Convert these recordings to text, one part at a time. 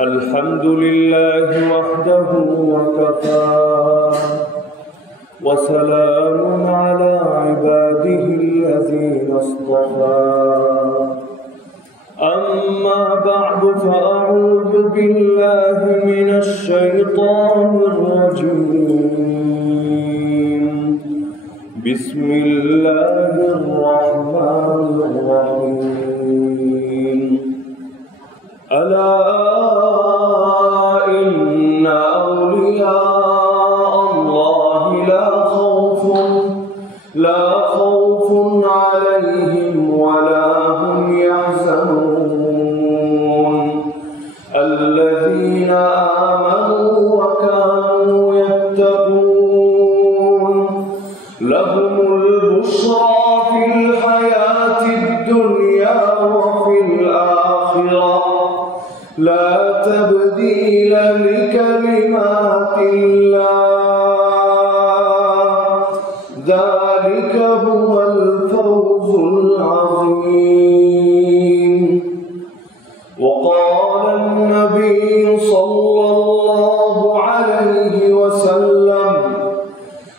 الحمد لله وحده وكفى وسلام على عباده الذين اصطفى أما بعد فأعوذ بالله من الشيطان الرجيم بسم الله الرحمن الرحيم ألا إن أولياء الله لا خوف عليهم ولا هم يحزنون الذين آمنوا وكانوا يتقون لهم البشرى في الحياة الدنيا وفي الآخرة لا تبديل لكلمات الله ذلك هو الفوز العظيم. وقال النبي صلى الله عليه وسلم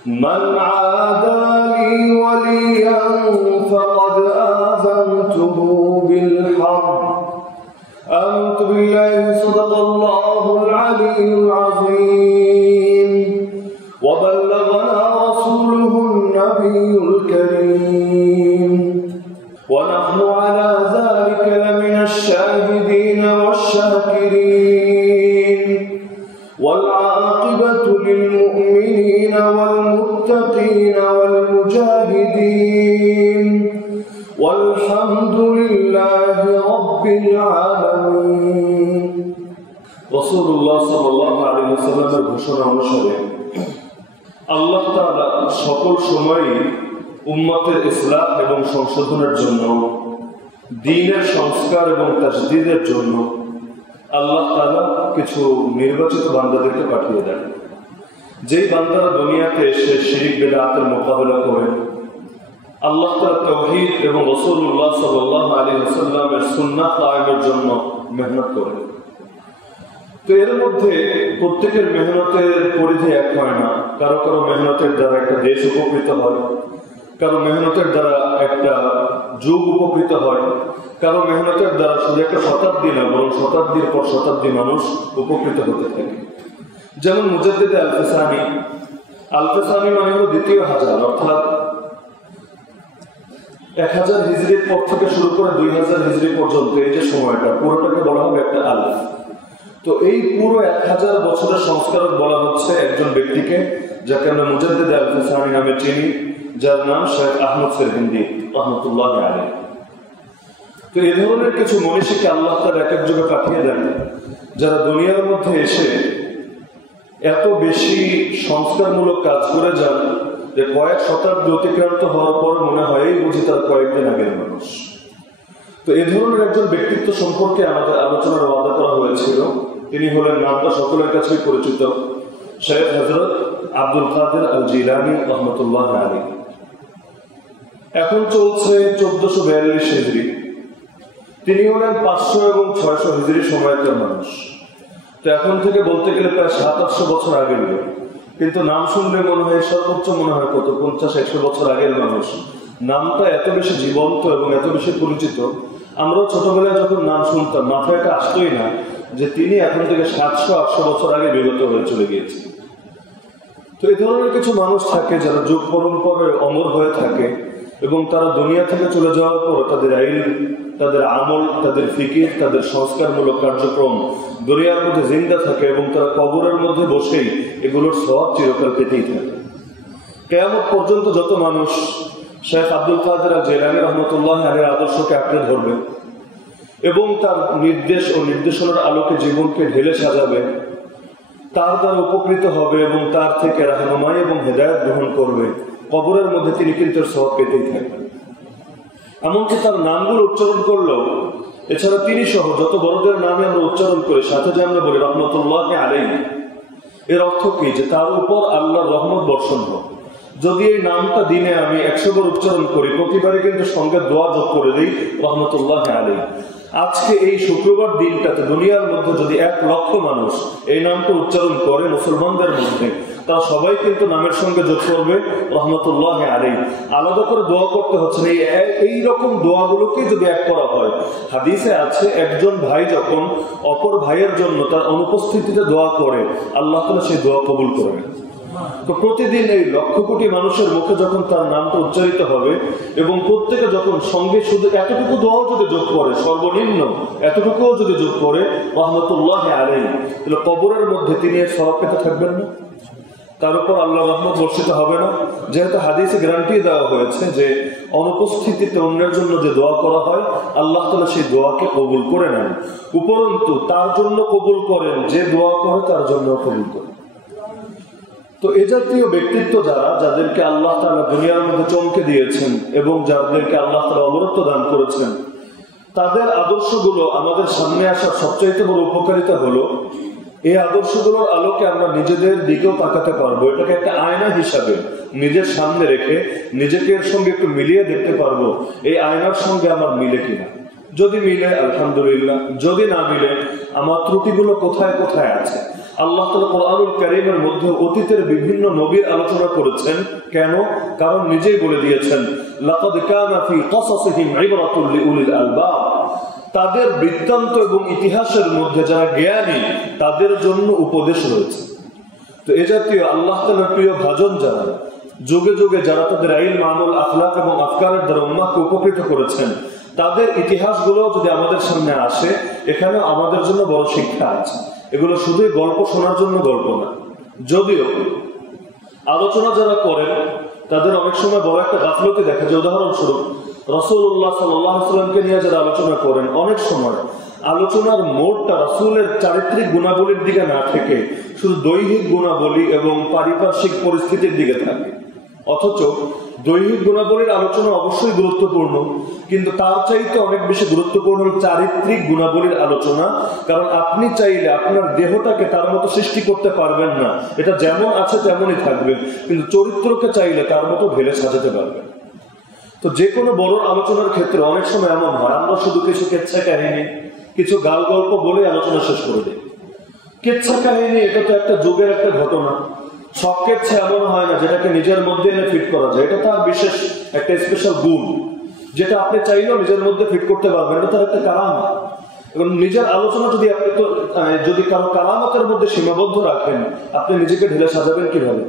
من عادى لي وليا فقد آذنته بالحرب. آمنت بالله صدق الله العلي العظيم وبلغنا رسوله النبي الكريم ونحن على ذلك لمن الشاهدين والشاكرين والعاقبة للمؤمنين والمتقين والمجاهدين والحمد لله رب العالمين. রাসূলুল্লাহ সাল্লাল্লাহু আলাইহি ওয়াসাল্লামের ঘোষণা অনুসারে আল্লাহ তাআলা সকল সময়ই উম্মতের ইসলাহ এবং সংশোধনের জন্য, দ্বীনের সংস্কার এবং তাজদীদের জন্য আল্লাহ তাআলা কিছু নির্বাচিত বান্দাদেরকে পাঠিয়ে দেন। যেই বান্দারা দুনিয়াতে এসে শিরক বিদআতের মোকাবেলা করে আল্লাহ তাআলা তাওহীদ এবং রাসূলুল্লাহ সাল্লাল্লাহু আলাইহি ওয়াসাল্লামের সুন্নাহ কায়েমের জন্য মেহনত করে। তো এর মধ্যে প্রত্যেকের মেহনতের পরিধি এক হয় না। কারো কারো মেহনতের দ্বারা একটা দেশ উপকৃত হয়, কারো মেহনতের দ্বারা একটা যুগ উপকৃত হয়, কারো মেহনতের দ্বারা শুধু একটা শতাব্দী না বরং শতাব্দীর পর শতাব্দী মানুষ উপকৃত হতে থাকে। যেমন মুজাদ্দিদ আল-ফিসানি মানে হলো দ্বিতীয় হাজার, অর্থাৎ 1000 হিজরির পর থেকে শুরু করে 2000 হিজরি পর্যন্ত এই যে সময়টা পুরোটাকে বলা হবে একটা আলফ। তো এই পুরো 1000 বছরের সংস্কারক বলা হচ্ছে একজন ব্যক্তিকে, যাকে আমরা মুজাদ্দিদ আল-ফিসানি নামে চিনি, যার নাম শেখ আহমদ সিরহিন্দি রাহমাতুল্লাহি আলাইহি। তো এই ধরনের কিছু মনীষীকে আল্লাহ তাআলা এক এক যুগে পাঠিয়ে দেন, যারা দুনিয়ার মধ্যে এসে এত বেশি সংস্কারমূলক কাজ করে যান যে কয়েক শতাব্দী অতিক্রান্ত হওয়ার পর মনে হয় এই বুঝি তার কয়েকদিন আগের মানুষ। তো এই ধরনের একজন ব্যক্তিত্ব সম্পর্কে আমাদের আলোচনার ওয়াদা করা হয়েছিল। তিনি হলেন, নামটা সকলের কাছেই পরিচিত, শেখ হযরত আব্দুল কাদের আল জিলানী রাহমাতুল্লাহি আলাইহি। এখন চলছে 1442 হিজরি। তিনি হলেন 500 এবং 600 হিজরি সময়কার মানুষ। তো এখন থেকে বলতে গেলে প্রায় 700-800 বছর আগের লোক, কিন্তু নাম শুনলে মনে হয় সর্বোচ্চ মনে হয় কত 50-100 বছর আগের মানুষ। নামটা এত বেশি জীবন্ত এবং এত বেশি পরিচিত, আমরাও ছোটবেলায় যখন নাম শুনতাম মাথায় এটা আসতোই না যে তিনি এখন থেকে 700-800 বছর আগে বিগত হয়ে চলে গিয়েছে। তো এই ধরনের কিছু মানুষ থাকে যারা যুগ পরম্পরায় অমর হয়ে থাকে এবং তারা দুনিয়া থেকে চলে যাওয়ার পর তাদের ইলম, তাদের আমল, তাদের ফিকির, তাদের সংস্কারমূলক কার্যক্রম দুনিয়ার মধ্যে জিন্দা থাকে এবং তারা কবরের মধ্যে বসেই এগুলোর সওয়াব চিরকাল পেতেই থাকে। কিয়ামত পর্যন্ত যত মানুষ শেখ আব্দুল কাদের আল জিলানী রাহমাতুল্লাহি আলাইহির আদর্শকে আঁকড়ে ধরবে এবং তার নির্দেশ ও নির্দেশনার আলোকে জীবনকে ঢেলে সাজাবে, তার দ্বারা উপকৃত হবে এবং তার থেকে রাহনুমাই এবং হেদায়েত গ্রহণ করবে, কবরের মধ্যে তিনি কিন্তু সওয়াব পেতেই থাকবেন। এমনকি তার নামগুলো উচ্চারণ করলেও, এছাড়া তিনি সহ যত বড়দের নামে আমরা উচ্চারণ করি সাথে যে আমরা বলি রাহমাতুল্লাহি আলাইহি, এর অর্থ কি? যে তার উপর আল্লাহর রহমত বর্ষণ হোক। যদি এই নামটা দিনে আমি 100 বার উচ্চারণ করি, প্রতিবারে কিন্তু সঙ্গে দোয়া যোগ করে দিই রাহমাতুল্লাহি আলাইহি। আজকে এই শুক্রবার দিনটাতে দুনিয়ার মধ্যে যদি 1 লক্ষ মানুষ এই নামটা উচ্চারণ করে মুসলমানদের মধ্যে, তারা সবাই কিন্তু নামের সঙ্গে যোগ করবে রহমতুল্লাহ আলাইহি। আলাদা করে দোয়া করতে হচ্ছে না। এই রকম দোয়াগুলোকে যদি এক করা হয়, হাদিসে আছে একজন ভাই যখন অপর ভাইয়ের জন্য তার অনুপস্থিতিতে দোয়া করে, আল্লাহ তাআলা সেই দোয়া কবুল করবেন। তো প্রতিদিন এই লক্ষ কোটি মানুষের মুখে যখন তার নামটা উচ্চারিত হবে এবং প্রত্যেকে যখন সঙ্গে শুধু এতটুকু দোয়াও যদি যোগ করে, সর্বনিম্ন এতটুকুও যদি যোগ করে রহমতুল্লাহ আলাইহি, তাহলে কবরের মধ্যে তিনি এর সওয়াব পেতে থাকবেন না? তার উপর আল্লাহ রহমত বর্ষিত হবে না? যেহেতু হাদিসে গ্যারান্টি দেওয়া হয়েছে যে অনুপস্থিতিতে অন্যের জন্য যে দোয়া করা হয়, আল্লাহ তাআলা সেই দোয়াকে কবুল করে নেন। উপরন্তু তার জন্য কবুল করেন, যে দোয়া করে তার জন্য কবুল করেন। তো এ জাতীয় ব্যক্তিত্ব যাদেরকে আল্লাহ তাআলা দুনিয়ার মধ্যে চমকে দিয়েছেন এবং যাদেরকে আল্লাহ তাআলা অমরত্ব দান করেছেন, তাদের আদর্শগুলো আমাদের সামনে আসার সবচাইতে বড় উপকারিতা হলো এই আদর্শগুলোর আলোকে আমরা নিজেদের দিকেও তাকাতে পারবো। এটাকে একটা আয়না হিসাবে নিজের সামনে রেখে নিজেকে এর সঙ্গে একটু মিলিয়ে দেখতে পারবো, এই আয়নার সঙ্গে আমার মিলে কিনা। যদি মিলে আলহামদুলিল্লাহ, যদি না মিলে আমার ত্রুটিগুলো কোথায় কোথায় আছে। আল্লাহ তাআলা কোরআনুল কারীমের মধ্যে অতীতের বিভিন্ন নবীর আলোচনা করেছেন। কেন? কারণ নিজেই বলে দিয়েছেন, লাকাদ কানা ফি ক্বাসাসিহিম ইবরাতুল লিউলিল আলবাব। তাদের বৃত্তান্ত এবং ইতিহাসের মধ্যে যারা জ্ঞানী, তাদের জন্য উপদেশ রয়েছে। তো এ জাতীয় আল্লাহ তাআলার প্রিয় ভাজন যারা, যুগে যুগে যারা তাদের ইলম, আমল, আখলাক এবং আফকারের দ্বারা উম্মাহকে উপকৃত করেছেন, তাদের ইতিহাসগুলো যদি আমাদের সামনে আসে, এখানে আমাদের জন্য বড় শিক্ষা আছে। এগুলো শুধুই গল্প শোনার জন্য গল্প না। যদিও আলোচনা যারা করেন তাদের অনেক সময় বড় একটা গাফলতি দেখা যায়। উদাহরণস্বরূপ রাসূলুল্লাহ সাল্লাল্লাহু আলাইহি ওয়াসাল্লামকে নিয়ে যারা আলোচনা করেন, অনেক সময় আলোচনার মোড়টা রাসূলের চারিত্রিক গুণাবলীর দিকে না থেকে শুধু দৈহিক গুণাবলী এবং পারিপার্শ্বিক পরিস্থিতির দিকে থাকে। অথচ দৈহিক গুণাবলীর আলোচনা অবশ্যই গুরুত্বপূর্ণ, কিন্তু তার চাইতে অনেক বেশি গুরুত্বপূর্ণ চারিত্রিক গুণাবলীর আলোচনা। কারণ আপনি চাইলে আপনার দেহটাকে তার মতো সৃষ্টি করতে পারবেন না, এটা যেমন আছে তেমনই থাকবে, কিন্তু চরিত্রকে চাইলে তার মতো ঢেলে সাজাতে পারবেন। তো যে কোনো বড় আলোচনার ক্ষেত্রে অনেক সময় এমন হয়, আমরা শুধু কিছু কেচ্ছা কাহিনী, কিছু গাল গল্প বলে আলোচনা শেষ করে দিই। কেচ্ছা কাহিনী এটা তো একটা যুগের একটা ঘটনা। সব কেচ্ছা এমন হয় না যেটাকে নিজের মধ্যে এনে ফিট করা যায়। এটা তার বিশেষ একটা স্পেশাল গুণ, যেটা আপনি চাইলেও নিজের মধ্যে ফিট করতে পারবেন। এটা তার একটা কারামত। এবং নিজের আলোচনা যদি আপনি যদি কারো কারামতের মধ্যে সীমাবদ্ধ রাখেন, আপনি নিজেকে ঢেলে সাজাবেন কিভাবে?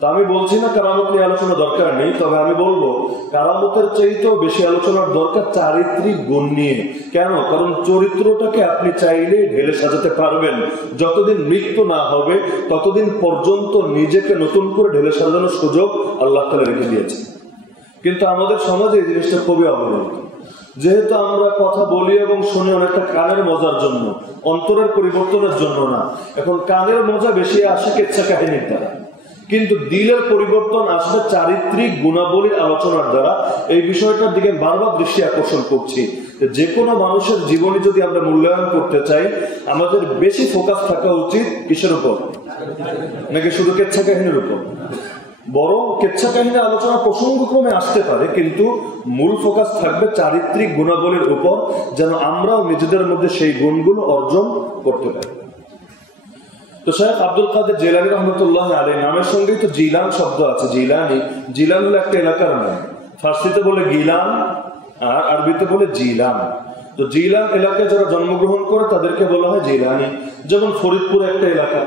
তা আমি বলছি না কারামত নিয়ে আলোচনা দরকার নেই, তবে আমি বলবো কারামতের চাইতেও বেশি আলোচনার দরকার চারিত্রিক গুণ নিয়ে। কেন? কারণ চরিত্রটাকে আপনি চাইলে ঢেলে সাজাতে পারবেন। যতদিন মৃত্যু না হবে ততদিন পর্যন্ত নিজেকে নতুন করে ঢেলে সাজানোর সুযোগ আল্লাহ তাআলা রেখে দিয়েছে। কিন্তু আমাদের সমাজে এই জিনিসটা খুবই অবহেলিত। যেহেতু আমরা কথা বলি এবং শুনি অনেকটা কানের মজার জন্য, অন্তরের পরিবর্তনের জন্য না। এখন কানের মজা বেশি আসে কেচ্ছা কাহিনীর দ্বারা, কিন্তু দিলের পরিবর্তন আসবে চারিত্রিক গুণাবলীর আলোচনার দ্বারা। এই বিষয়টার দিকে বারবার দৃষ্টি আকর্ষণ করছি। যে কোনো মানুষের জীবনে যদি আমরা মূল্যায়ন করতে চাই, আমাদের বেশি ফোকাস থাকা উচিত কিসের উপর? নাকি শুধু কেচ্ছা কাহিনীর উপর? বরং কেচ্ছা কাহিনী আলোচনা প্রসঙ্গক্রমে আসতে পারে, কিন্তু মূল ফোকাস থাকবে চারিত্রিক গুণাবলীর উপর, যেন আমরাও নিজেদের মধ্যে সেই গুণগুলো অর্জন করতে পারি। তো শেখ আব্দুল কাদের জিলানী রহমতুল্লাহ আলাইহি নামের সঙ্গেই তো জিলান শব্দ আছে। জিলানি, জিলান হলো একটা এলাকার নাম। ফার্সিতে বলে গিলান আর আরবিতে বলে জিলান। তো জিলান এলাকায় যারা জন্মগ্রহণ করে তাদেরকে বলা হয় জিলানি। যেমন ফরিদপুর একটা এলাকা,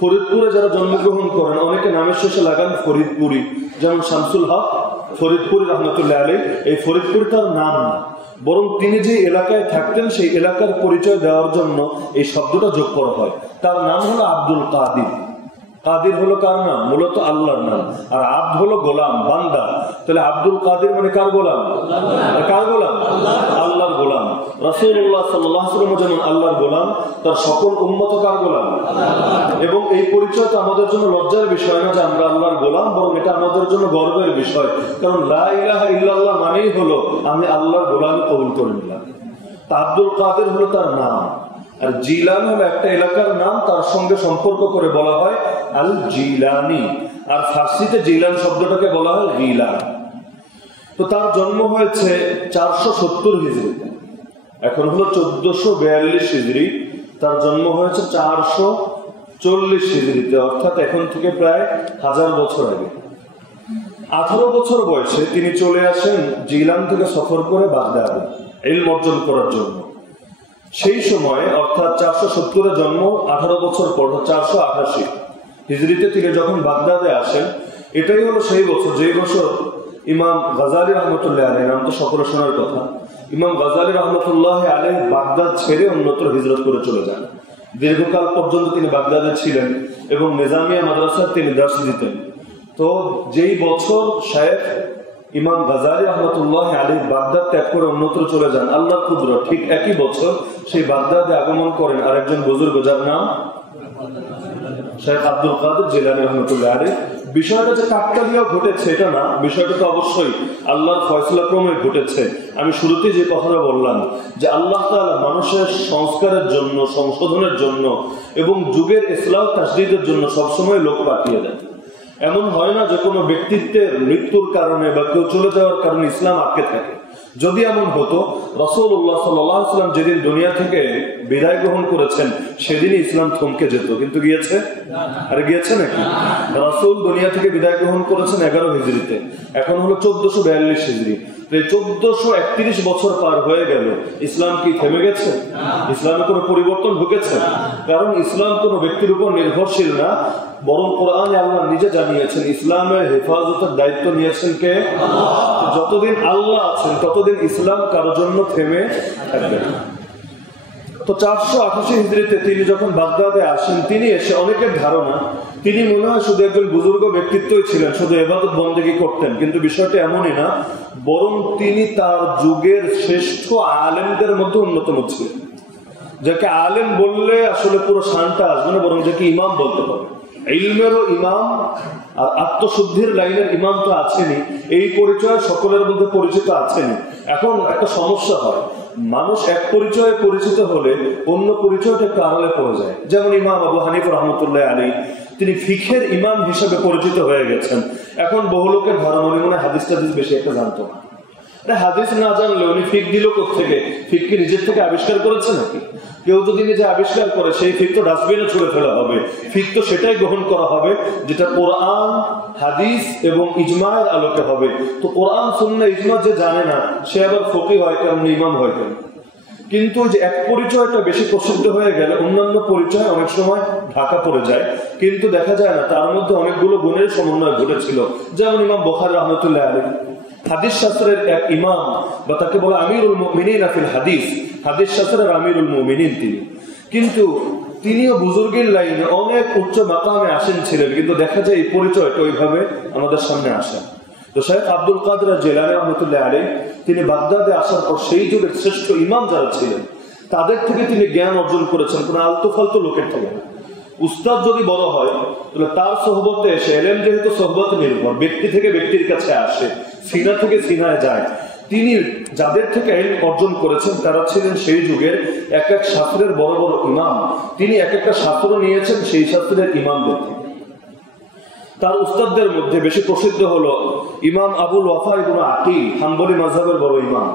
ফরিদপুরে যারা জন্মগ্রহণ করেন অনেকে নামের শেষে লাগান ফরিদপুরি। যেমন শামসুল হক ফরিদপুরি রহমতুল্লাহ আলাইহি, এই ফরিদপুর তার নাম না, বরং তিনি যে এলাকায় থাকতেন সেই এলাকার পরিচয় দেওয়ার জন্য এই শব্দটা যোগ করা হয়। তার নাম হলো আব্দুল কাদির। কাদির হলো কার নাম? মূলত আল্লাহর নাম। আর আব্দ হলো গোলাম, বান্দা। তাহলে আব্দুল কাদির মানে কার গোলাম? কার গোলাম? আল্লাহর গোলাম। রাসূলুল্লাহ সাল্লাল্লাহু আলাইহি ওয়াসাল্লাম যেমন আল্লাহর গোলাম, তার সকল উম্মত কার গোলাম? এবং এই পরিচয় তো আমাদের জন্য লজ্জার বিষয় না যে আমরা আল্লাহর গোলাম, বরং এটা আমাদের জন্য গর্বের বিষয়। কারণ লা ইলাহা ইল্লাল্লাহ মানেই হলো আমি আল্লাহর গোলামি কবুল করে নিলাম। তা আব্দুল কাদির হলো তার নাম। আর জিলান হলো একটা এলাকার নাম, তার সঙ্গে সম্পর্ক করে বলা হয় আল জিলানি। আর ফার্সিতে জিলান শব্দটাকে বলা হয় গিলান। তো তার জন্ম হয়েছে 470 হিজরিতে। এখন হলো 1442 হিজরি, তার জন্ম হয়েছে 440 হিজরিতে, অর্থাৎ এখন থেকে প্রায় 1000 বছর আগে। 18 বছর বয়সে তিনি চলে আসেন জিলান থেকে সফর করে বাগদাদে ইলম অর্জন করার জন্য। সেই সময় অর্থাৎ 470-এ জন্ম, 18 বছর পর 488 হিজরিতে তিনি যখন বাগদাদে আসেন, এটাই হলো সেই বছর যেই বছর ইমাম গাজালি রহমতুল্লাহ আলাইহি, নাম তো সকলে শোনার কথা, ইমাম গাজালি রহমতুল্লাহ আলাইহি বাগদাদ ছেড়ে অন্যত্র হিজরত করে চলে যান। দীর্ঘকাল পর্যন্ত তিনি বাগদাদে ছিলেন এবং নিজামিয়া মাদ্রাসায় তিনি দার্স দিতেন। তো যেই বছর শায়েখ ইমাম গাজালি রহমতুল্লাহ আলাইহি বাগদাদ ত্যাগ করে অন্যত্র চলে যান, আল্লাহর কুদরত ঠিক একই বছর সেই বাগদাদে আগমন করেন আরেকজন বুজুর্গ, যার নাম শেখ আব্দুল কাদের জিলানী রহমতুল্লাহ আলাইহি। বিষয়টা যে কাকতালীয় ঘটেছে এটা না, বিষয়টা তো অবশ্যই আল্লাহর ফয়সালা ক্রমে ঘটেছে। আমি শুরুতে যে কথাটা বললাম যে আল্লাহ তাআলা মানুষের সংস্কারের জন্য, সংশোধনের জন্য এবং যুগের ইসলাহ তাসদীদের জন্য সবসময় লোক পাঠিয়ে দেন। এমন হয় না যে কোনো ব্যক্তিত্বের মৃত্যুর কারণে বা কেউ চলে যাওয়ার কারণে ইসলাম আটকে থাকে। যদি এমন হতো, রাসূলুল্লাহ সাল্লাল্লাহু আলাইহি ওয়াসাল্লাম যেদিন দুনিয়া থেকে বিদায় গ্রহণ করেছেন সেদিনই ইসলাম থমকে যেত, কিন্তু গিয়েছে? আরে গিয়েছে নাকি? রাসূল দুনিয়া থেকে বিদায় গ্রহণ করেছেন 11 হিজরিতে, এখন হলো 1442 হিজরি। 1431 বছর পার হয়ে গেল, ইসলাম কি থেমে গেছে? ইসলামে কোনো পরিবর্তন ঢুকেছে? কারণ ইসলাম কোনো ব্যক্তির উপর নির্ভরশীল না, বরং কোরআনে আল্লাহ নিজে জানিয়েছেন ইসলামের হেফাজতের দায়িত্ব নিয়েছেন কে? যতদিন আল্লাহ আছেন ততদিন ইসলাম কারোর জন্য থেমে থাকবে না। তো 488 হিজরিতে তিনি যখন বাগদাদে আসেন, তিনি এসে অনেকের ধারণা তিনি মনে হয় শুধু একজন বুজুর্গ ব্যক্তিত্বই ছিলেন, শুধু ইবাদত বন্দেগী করতেন, কিন্তু বিষয়টা এমনই না, বরং তিনি তার যুগের শ্রেষ্ঠ আলেমদের মধ্যে অন্যতম ছিলেন। যাকে আলেম বললে আসলে পুরো শানটা আসবে না, বরং যাকে ইমাম বলতে হবে। ইলমেরও ইমাম আর আত্মশুদ্ধির লাইনের ইমাম তো আছেনই, এই পরিচয় সকলের মধ্যে পরিচিত আছেনই। এখন একটা সমস্যা হয়, মানুষ এক পরিচয়ে পরিচিত হলে অন্য পরিচয়টা একটু আড়ালে পড়ে যায়। যেমন ইমাম আবু হানিফা রাহমাতুল্লাহ আলাইহি, তিনি ফিকহের ইমাম হিসেবে পরিচিত হয়ে গেছেন। এখন বহু লোকের ধারণা মনে হয় হাদিস টাদিস বেশি একটা জানতো না। হাদিস না জানলে উনি ফিক দিল কোত্থেকে? ফিক কি নিজের থেকে আবিষ্কার করেছে নাকি? কেউ যদি নিজে আবিষ্কার করে সেই ফিক তো ডাস্টবিনে ছুড়ে ফেলা হবে। ফিক তো সেটাই গ্রহণ করা হবে যেটা কোরআন, হাদিস এবং ইজমায়ের আলোকে হবে। তো কোরআন, সুন্নাহ, ইজমা যে জানে না সে আবার ফকিহ হয় কেন, ইমাম হয় কেন? কিন্তু যে এক পরিচয়টা বেশি প্রসিদ্ধ হয়ে গেলে অন্যান্য পরিচয় অনেক সময় ঢাকা পড়ে যায়, কিন্তু দেখা যায় না তার মধ্যে অনেকগুলো গুণের সমন্বয় ঘটেছিল। যেমন ইমাম বুখারী রাহমাতুল্লাহ আলাইহি হাদিস শাস্ত্রের এক ইমাম, বা তাকে বলে আমিরুল মুমিনিন ফিল হাদিস, হাদিস শাস্ত্রের আমিরুল মুমিনিন তিনি। কিন্তু তিনিও বুজুর্গের লাইনে অনেক উচ্চ মাকামে আসেন ছিলেন, কিন্তু দেখা যায় এই পরিচয়টা ওইভাবে আমাদের সামনে আসে। তো শেখ আব্দুল কাদের জিলানী রাহমাতুল্লাহ আলাইহি তিনি বাগদাদে আসার পর সেই যুগের শ্রেষ্ঠ ইমাম যারা ছিলেন তাদের থেকে তিনি জ্ঞান অর্জন করেছেন, কোন আলতু ফালতু লোকের থেকে না। উস্তাদ যদি বড় হয় তাহলে তার সোহবতে এসে, এলেম যেহেতু সোহবত নির্ভর, ব্যক্তি থেকে ব্যক্তির কাছে আসে, সিনা থেকে সিনায় যায়, তিনি যাদের থেকে ইলম অর্জন করেছেন তারা ছিলেন সেই যুগের এক এক শাস্ত্রের বড় বড় ইমাম। তিনি এক একটা শাস্ত্র নিয়েছেন সেই শাস্ত্রের ইমামদের থেকে। তার উস্তাদদের মধ্যে বেশি প্রসিদ্ধ হলো ইমাম আবুল ওয়াফা ইবনে আকিল, হাম্বলি মাযহাবের বড় ইমাম।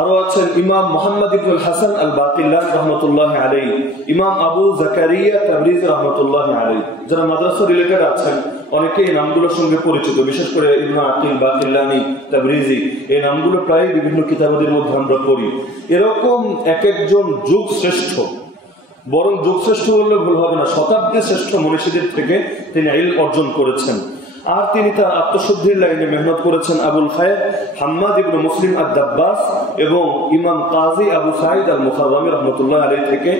আরো আছেন ইমাম মুহাম্মদ ইবনুল হাসান আল বাকিল্লাহ রাহমাতুল্লাহি আলাইহি, ইমাম আবু জাকারিয়া তাবরিজি রাহমাতুল্লাহি আলাইহি। যারা মাদ্রাসা রিলেটেড আছেন অনেকেই এই নামগুলোর সঙ্গে পরিচিত, বিশেষ করে ইবনে আকিল, বাকিল্লানি, তাবরিজি, এই নামগুলো প্রায় বিভিন্ন কিতাবাদের মধ্যে আমরা পড়ি। এরকম এক একজন যুগ শ্রেষ্ঠ, বরং যুগ শ্রেষ্ঠ বললে ভুল হবে না, শতাব্দী শ্রেষ্ঠ মনীষীদের থেকে তিনি ইলম অর্জন করেছেন। আর তিনি তার আত্মশুদ্ধির লাইনে মেহনত করেছেন আবুল খায়ের হাম্মাদ ইবনে মুসলিম আদ-দাব্বাস এবং ইমাম কাজী আবু সাঈদ আল-মুখাররমি রাহমাতুল্লাহ আলাইহি থেকে।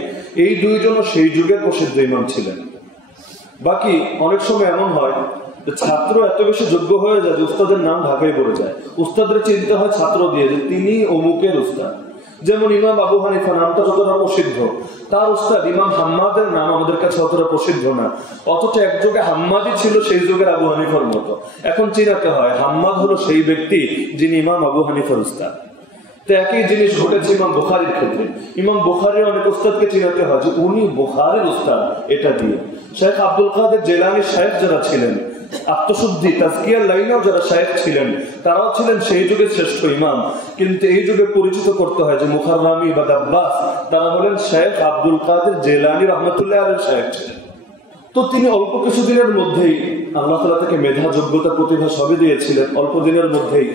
এই দুইজনও সেই যুগের প্রসিদ্ধ ইমাম ছিলেন। বাকি অনেক সময় এমন হয় যে ছাত্র এত বেশি যোগ্য হয়ে যায় যে উস্তাদের নাম ঢাকায় পড়ে যায়, উস্তাদের চিন্তা হয় ছাত্র দিয়ে যে তিনি অমুকের উস্তাদ। যেমন ইমাম আবু হানিফা নামটা যতটা প্রসিদ্ধ, তার উস্তাদ ইমাম হাম্মাদের নাম আমাদের কাছে অতটা প্রসিদ্ধ না, অথচ এক যুগে হাম্মাদই ছিল সেই যুগের আবু হানিফার মতো। এখন চিনাতে হয় হাম্মাদ হলো সেই ব্যক্তি যিনি ইমাম আবু হানিফার উস্তাদ। তো একই জিনিস ঘটেছে ইমাম বুখারীর ক্ষেত্রে। ইমাম বুখারীর অনেক উস্তাদকে চিনাতে হয় যে উনি বুখারীর উস্তাদ, এটা দিয়ে। শেখ আব্দুল কাদের জিলানী সাহেব যারা ছিলেন আত্মশুদ্ধি তাজকিয়ার লাইনেও যারা শায়েখ ছিলেন তারাও ছিলেন সেই যুগের শ্রেষ্ঠ ইমাম। কিন্তু এই যুগে পরিচিত করতে হয় যে মুখাররামি বা দাব্বাস তারা হলেন শেখ আব্দুল কাদের জিলানী রহমতুল্লাহ আলাইহির শায়েখ ছিলেন। তো তিনি অল্প কিছুদিনের মধ্যেই আল্লাহ তাআলা তাকে মেধা, যোগ্যতা, প্রতিভা সবই দিয়েছিলেন। অল্প দিনের মধ্যেই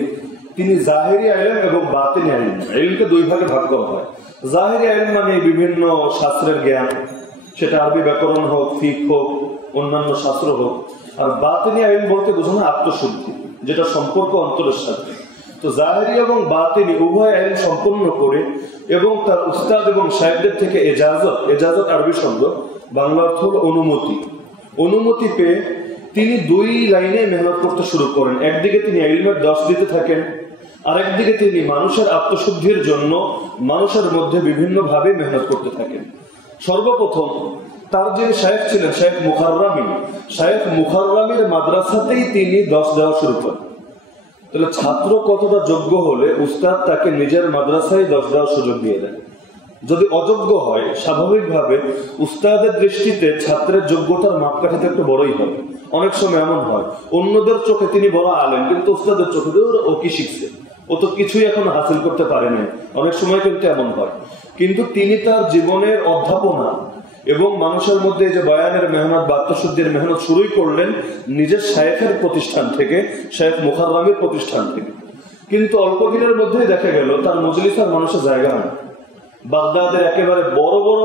তিনি জাহেরি ইলম এবং বাতিনি ইলম, ইলমকে দুই ভাগে ভাগ করা হয়। জাহেরি ইলম মানে বিভিন্ন শাস্ত্রের জ্ঞান, সেটা আরবি ব্যাকরণ হোক, ফিকহ হোক, অন্যান্য শাস্ত্র হোক। আর বাতিনি ইলম বলতে বোঝানো আত্মশুদ্ধি, যেটা সম্পর্ক অন্তরের সাথে। তো জাহেরি এবং বাতিনি উভয় ইলম সম্পন্ন করে এবং তার উস্তাদ এবং শায়েখদের থেকে এজাজত, এজাজত আরবি শব্দ, বাংলা অর্থ হলো অনুমতি, অনুমতি পেয়ে তিনি দুই লাইনে মেহনত করতে শুরু করেন। একদিকে তিনি ইলমের দর্শ দিতে থাকেন, আরেকদিকে তিনি মানুষের আত্মশুদ্ধির জন্য মানুষের মধ্যে বিভিন্ন ভাবে মেহনত করতে থাকেন। সর্বপ্রথম তার যে শায়েখ ছিলেন শেখ মুখাররামি, শেখ মুখাররামির মাদ্রাসাতেই তিনি দর্শ দেওয়া শুরু করেন। তাহলে ছাত্র কতটা যোগ্য হলে উস্তাদ তাকে নিজের মাদ্রাসায় দর্শ দেওয়ার সুযোগ দিয়ে দেন। যদি অযোগ্য হয়, স্বাভাবিকভাবে উস্তাদের দৃষ্টিতে ছাত্রের যোগ্যতার মাপকাঠিতে একটু বড়ই হবে। অনেক সময় এমন হয় অন্যদের চোখে তিনি বড় আলেম, কিন্তু উস্তাদের চোখে ও কি শিখছে, ও তো কিছুই এখন হাসিল করতে পারে না। অনেক সময় কিন্তু এমন হয়। কিন্তু তিনি তার জীবনের অধ্যাপনা এবং মানুষের মধ্যে যে বয়ানের মেহনত বা আত্মশুদ্ধির মেহনত শুরুই করলেন নিজের শায়েখের প্রতিষ্ঠান থেকে, শেখ মুখাররামির প্রতিষ্ঠান থেকে। কিন্তু অল্প দিনের মধ্যেই দেখা গেল তার মজলিস আর মানুষের জায়গা না। বাগদাদের একেবারে বড় বড়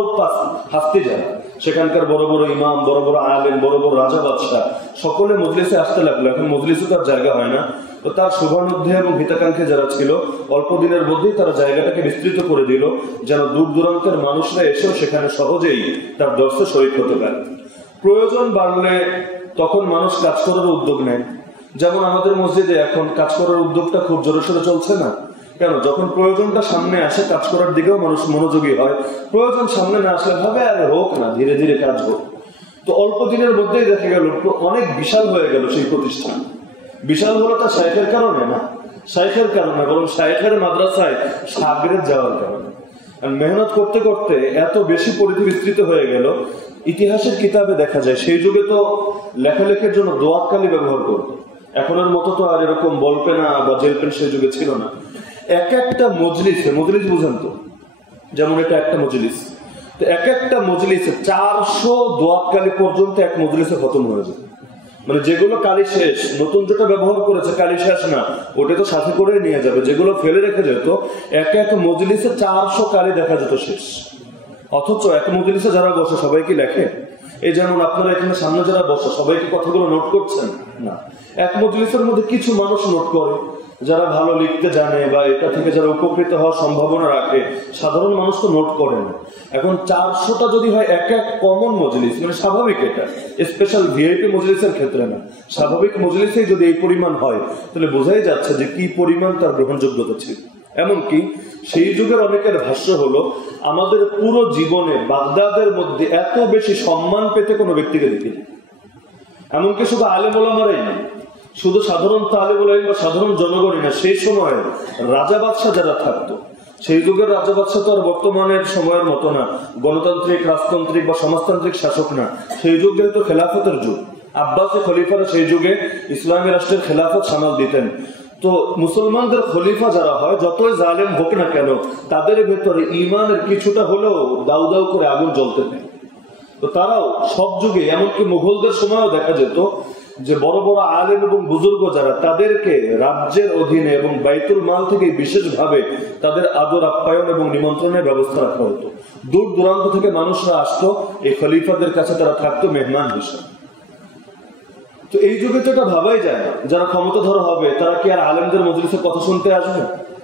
হাস্তি যায়, সেখানকার বড় বড় ইমাম, বড় বড় আলেম, বড় বড় রাজা বাদশাহ সকলে মজলিসে আসতে লাগলো। এখন মজলিসে তার জায়গা হয় না। তো তার শুভানুধ্যায়ী এবং হিতাকাঙ্ক্ষী যারা ছিল অল্প দিনের মধ্যেই তারা জায়গাটাকে বিস্তৃত করে দিল, যেন দূর দূরান্তের মানুষরা এসেও সেখানে সহজেই তার দর্শে শরীক হতে পারে। প্রয়োজন বাড়লে তখন মানুষ কাজ করার উদ্যোগ নেয়। যেমন আমাদের মসজিদে এখন কাজ করার উদ্যোগটা খুব জোরে সোরে চলছে না কেন? যখন প্রয়োজনটা সামনে আসে কাজ করার দিকেও মানুষ মনোযোগী হয়। প্রয়োজন সামনে না আসলে ভাবে আরে হোক না, ধীরে ধীরে কাজ হোক। তো অল্প দিনের মধ্যেই দেখা গেল অনেক বিশাল হয়ে গেল সেই প্রতিষ্ঠান। বিশাল হলো তার শায়েখের কারণে না, শায়েখের কারণে, বরং শায়েখের মাদ্রাসায় সাগরের যাওয়ার কারণে। মেহনত করতে করতে এত বেশি পরিধি বিস্তৃত হয়ে গেল, ইতিহাসের কিতাবে দেখা যায় সেই যুগে তো লেখালেখির জন্য দোয়াত কালি ব্যবহার করতো। এখনের মতো তো আর এরকম বল পেনা বা জেল পেন সেই যুগে ছিল না। এক একটা মজলিসে, মজলিস বুঝেন তো, যেমন এটা একটা মজলিস, তো এক একটা মজলিসে 400 দোয়াত কালি পর্যন্ত এক মজলিসে খতম হয়ে যায়। মানে যেগুলো কালি শেষ, নতুন যেটা ব্যবহার করেছে কালি শেষ না, ওটা তো সাথে করে নিয়ে যাবে। যেগুলো ফেলে রেখে যেত এক এক মজলিসে 400 কালি দেখা যেত শেষ। অথচ এক মজলিসে যারা বসে সবাই কি লেখে? এই যেমন আপনারা এখানে সামনে যারা বসে সবাই কি কথাগুলো নোট করছেন? না। এক মজলিসের মধ্যে কিছু মানুষ নোট করে, যারা ভালো লিখতে জানে বা এটা থেকে যারা উপকৃত হওয়ার সম্ভাবনা রাখে। সাধারণ মানুষ তো নোট করে না। এখন 400টা যদি হয় এক এক কমন মজলিস, মানে স্বাভাবিক, এটা স্পেশাল ভিআইপি মজলিসের ক্ষেত্রে না, স্বাভাবিক মজলিসেই যদি এই পরিমাণ হয় তাহলে বোঝাই যাচ্ছে যে কি পরিমাণ তার গ্রহণযোগ্যতা ছিল। এমনকি সেই যুগের অনেকের ভাষ্য হলো আমাদের পুরো জীবনে বাগদাদের মধ্যে এত বেশি সম্মান পেতে কোনো ব্যক্তিকে দেখিনি। এমনকি শুধু আলেম ওলামারাই না, শুধু সাধারণ তালেব ইলম বা সাধারণ জনগণই না, সেই সময়ে রাজা বাদশাহ যারা থাকতো, সেই যুগের রাজা বাদশাহ তো আর বর্তমানের সময়ের মতো না, গণতান্ত্রিক, রাজতান্ত্রিক বা সমাজতান্ত্রিক শাসক না। সেই যুগ যেহেতু খেলাফতের যুগ, আব্বাসে খলিফারা সেই যুগে ইসলামী রাষ্ট্রের খেলাফত সামাল দিতেন। তো মুসলমানদের খলিফা যারা হয়, যতই জালেম হোক না কেন, তাদের ভেতরে ইমানের কিছুটা হলেও দাউ দাউ করে আগুন জ্বলতে থাকে। তো তারাও সব যুগে, এমনকি মুঘলদের সময়ও দেখা যেত যে বড় বড় আলেম এবং বুজুর্গ যারা, তাদেরকে রাজ্যের অধীনে এবং বাইতুল মাল থেকে বিশেষভাবে তাদের আদর আপ্যায়ন এবং নিমন্ত্রণের ব্যবস্থা রাখা হতো। দূর দূরান্ত থেকে মানুষরা আসতো, এই খলিফাদের কাছে তারা থাকতো মেহমান হিসেবে। তো এই যুগে তো এটা ভাবাই যায় না, যারা ক্ষমতাধর হবে তারা কি আর আলেমদের মজলিসে কথা শুনতে আসবে?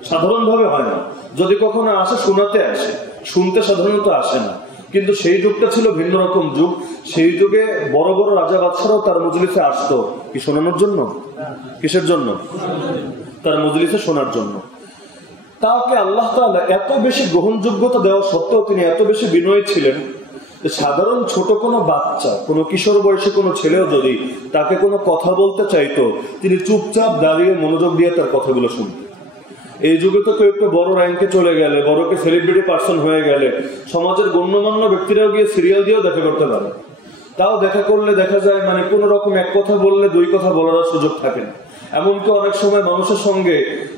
সাধারণভাবে হয় না। যদি কখনো আসে শোনাতে আসে, শুনতে সাধারণত আসে না। কিন্তু সেই যুগটা ছিল ভিন্ন রকম যুগ। সেই যুগে বড় বড় রাজা বাদশারাও তার মজলিসে আসতো কি শোনানোর জন্য? কিসের জন্য? তার মজলিসে শোনার জন্য। তাকে আল্লাহ তাআলা এত বেশি গ্রহণযোগ্যতা দেওয়া সত্ত্বেও তিনি এত বেশি বিনয়ী ছিলেন, সাধারণ ছোট কোনো বাচ্চা, কোনো কিশোর বয়সী কোনো ছেলেও যদি তাকে কোনো কথা বলতে চাইতো, তিনি চুপচাপ দাঁড়িয়ে মনোযোগ দিয়ে তার কথাগুলো শুনতেন। এই যুগে তো কেউ একটু বড় র্যাঙ্কে চলে গেলে, বড়কে সেলিব্রিটি পার্সন হয়ে গেলে, সমাজের গণ্যমান্য ব্যক্তিরাও গিয়ে সিরিয়াল দিয়েও দেখা করতে পারে। তাও দেখা করলে দেখা যায় মানে কোন রকম এক কথা বললে দুই কথা বলার সুযোগ থাকে না। এমনকি অনেক সময় মানুষের সঙ্গে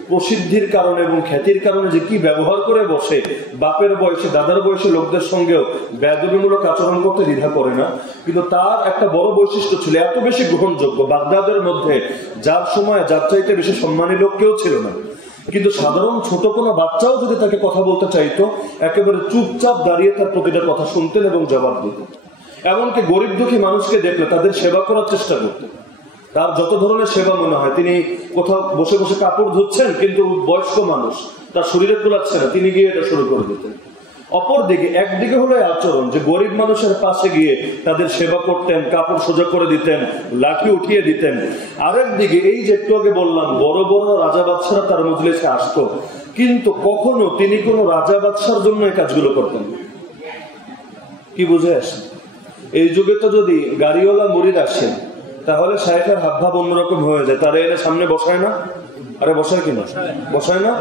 প্রসিদ্ধির কারণে এবং খ্যাতির কারণে যে কি ব্যবহার করে বসে, বাপের বয়সে দাদার বয়সে লোকদের সঙ্গেও বেয়াদবিমূলক আচরণ করতে দ্বিধা করে না। কিন্তু তার একটা বড় বৈশিষ্ট্য ছিল, এত বেশি গ্রহণযোগ্য, বাগদাদের মধ্যে যার সময় যার চাইতে বেশি সম্মানী লোক কেউ ছিল না। কিন্তু সাধারণ ছোট কোনো বাচ্চাও যদি তাকে কথা বলতে চাইতো, একেবারে চুপচাপ দাঁড়িয়ে তার প্রতিটা কথা শুনতেন এবং জবাব দিতেন। এমনকি গরিব দুঃখী মানুষকে দেখলে তাদের সেবা করার চেষ্টা করতেন। তার যত ধরনের সেবা মনে হয়, তিনি কোথাও বসে বসে কাপড় ধুচ্ছেন কিন্তু বয়স্ক মানুষ তার শরীরে কুলাচ্ছে না, তিনি গিয়ে এটা শুরু করে দিতেন। অপরদিকে একদিকে হলো আচরণ যে গরিব মানুষের পাশে গিয়ে তাদের সেবা করতেন, কাপড় সোজা করে দিতেন, লাঠি উঠিয়ে দিতেন। আরেকদিকে এই যে একটু আগে বললাম, বড় বড় রাজা বাদশারা তার মজলিসে আসতো, কিন্তু কখনো তিনি কোনো রাজা বাদশার জন্য এই কাজগুলো করতেন। কি বুঝে আসেন? এই যুগে তো যদি গাড়িওয়ালা মুরিদ আসে তাহলে শায়েখের হাবভাব অন্যরকম হয়ে যায়। তারা এনে সামনে বসায় না? আরে বসায় কিনা? বসায় না।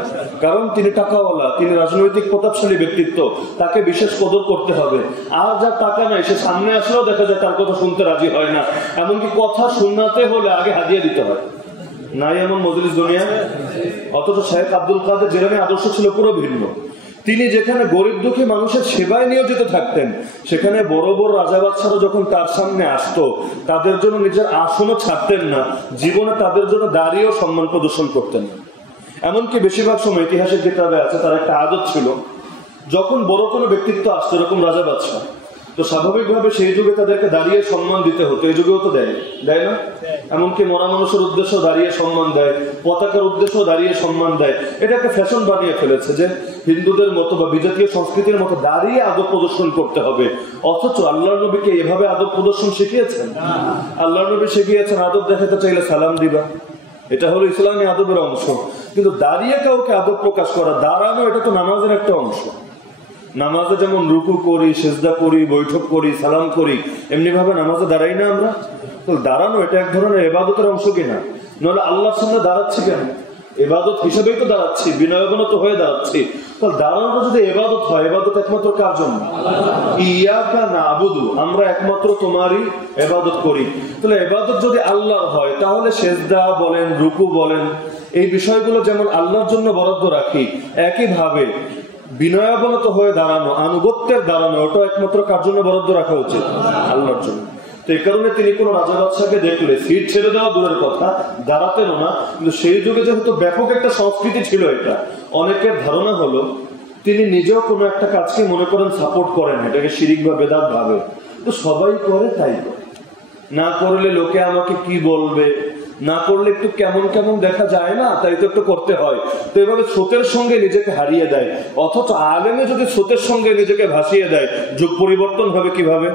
কারণ তিনি টাকাওয়ালা, তিনি রাজনৈতিক প্রতাপশালী ব্যক্তিত্ব, তাকে বিশেষ কদর করতে হবে। আর যার টাকা নাই সে সামনে আসলেও দেখা যায় তার কথা শুনতে রাজি হয় না, এমনকি কথা শোনাতে হলে আগে হাদিয়া দিতে হয়। নাই এমন মজলিস দুনিয়া? অথচ শেখ আব্দুল কাদের জিলানী আদর্শ ছিল পুরো ভিন্ন। তিনি যেখানে গরিব দুঃখী মানুষের সেবায় নিয়োজিত থাকতেন, সেখানে বড় বড় রাজা বাদশারা যখন তার সামনে আসতো, তাদের জন্য নিজের আসনও ছাড়তেন না, জীবনে তাদের জন্য দাঁড়িয়েও সম্মান প্রদর্শন করতেন না। এমনকি বেশিরভাগ সময় ইতিহাসের কিতাবে আছে তার একটা আদত ছিল, যখন বড় কোনো ব্যক্তিত্ব আসতো এরকম রাজা বাদশা, তো স্বাভাবিকভাবে সেই যুগে তাদেরকে দাঁড়িয়ে সম্মান দিতে হতো। এই যুগেও তো দেয়, দেয় না? এমনকি মরা মানুষের উদ্দেশ্য দাঁড়িয়ে সম্মান দেয়, পতাকার উদ্দেশ্য দাঁড়িয়ে সম্মান দেয়। এটা একটা ফ্যাশন বানিয়ে ফেলেছে যে হিন্দুদের মতো বা বিজাতীয় সংস্কৃতির মতো দাঁড়িয়ে আদব প্রদর্শন করতে হবে। অথচ আল্লাহর নবীকে এভাবে আদব প্রদর্শন শিখিয়েছেন? আল্লাহর নবী শিখিয়েছেন আদব দেখাতে চাইলে সালাম দিবা, এটা হলো ইসলামী আদবের অংশ। কিন্তু দাঁড়িয়ে কাউকে আদব প্রকাশ করা, দাঁড়ানো, এটা তো নামাজের একটা অংশ। নামাজে যেমন রুকু করি, সেজদা করি, বৈঠক করি, সালাম করি, এমনি ভাবে নামাজে দাঁড়াই না আমরা? তো দাঁড়ানো এটা এক ধরনের ইবাদতের অংশ কিনা? নইলে আল্লাহর সামনে দাঁড়াচ্ছি কেন? ইবাদত হিসেবেই তো দাঁড়াচ্ছি, বিনয়বনত হয়ে দাঁড়াচ্ছি। তাহলে দাঁড়ানোটা যদি ইবাদত হয়, ইবাদত একমাত্র কার জন্য? ইয়াকা নাবুদু, আমরা একমাত্র তোমারই ইবাদত করি। তাহলে ইবাদত যদি আল্লাহর হয়, তাহলে সেজদা বলেন, রুকু বলেন, এই বিষয়গুলো যেমন আল্লাহর জন্য বরাদ্দ রাখি, একইভাবে বিনয়াবনত হয়ে দাঁড়ানো, আনুগত্যের দাঁড়ানো, ওটা একমাত্র কার জন্য বরাদ্দ রাখা উচিত? আল্লাহর জন্য। তো এই কারণে তিনি কোনো রাজা বাদশাকে দেখলে সিট ছেড়ে দেওয়া দূরের কথা, দাঁড়াতেনও না। কিন্তু সেই যুগে যেহেতু ব্যাপক একটা সংস্কৃতি ছিল, এটা অনেকের ধারণা হলো তিনি নিজেও কোনো একটা কাজকে মনে করেন সাপোর্ট করেন, এটাকে শিরিক বা বেদাত ভাবে। তো সবাই করে তাই করে, না করলে লোকে আমাকে কি বলবে, না করলে একটু কেমন কেমন দেখা যায় না, তাই তো একটু করতে হয়। তো এভাবে স্রোতের সঙ্গে নিজেকে হারিয়ে দেয়। অথচ আলেমে যদি স্রোতের সঙ্গে নিজেকে ভাসিয়ে দেয়, যুগ পরিবর্তন হবে কিভাবে?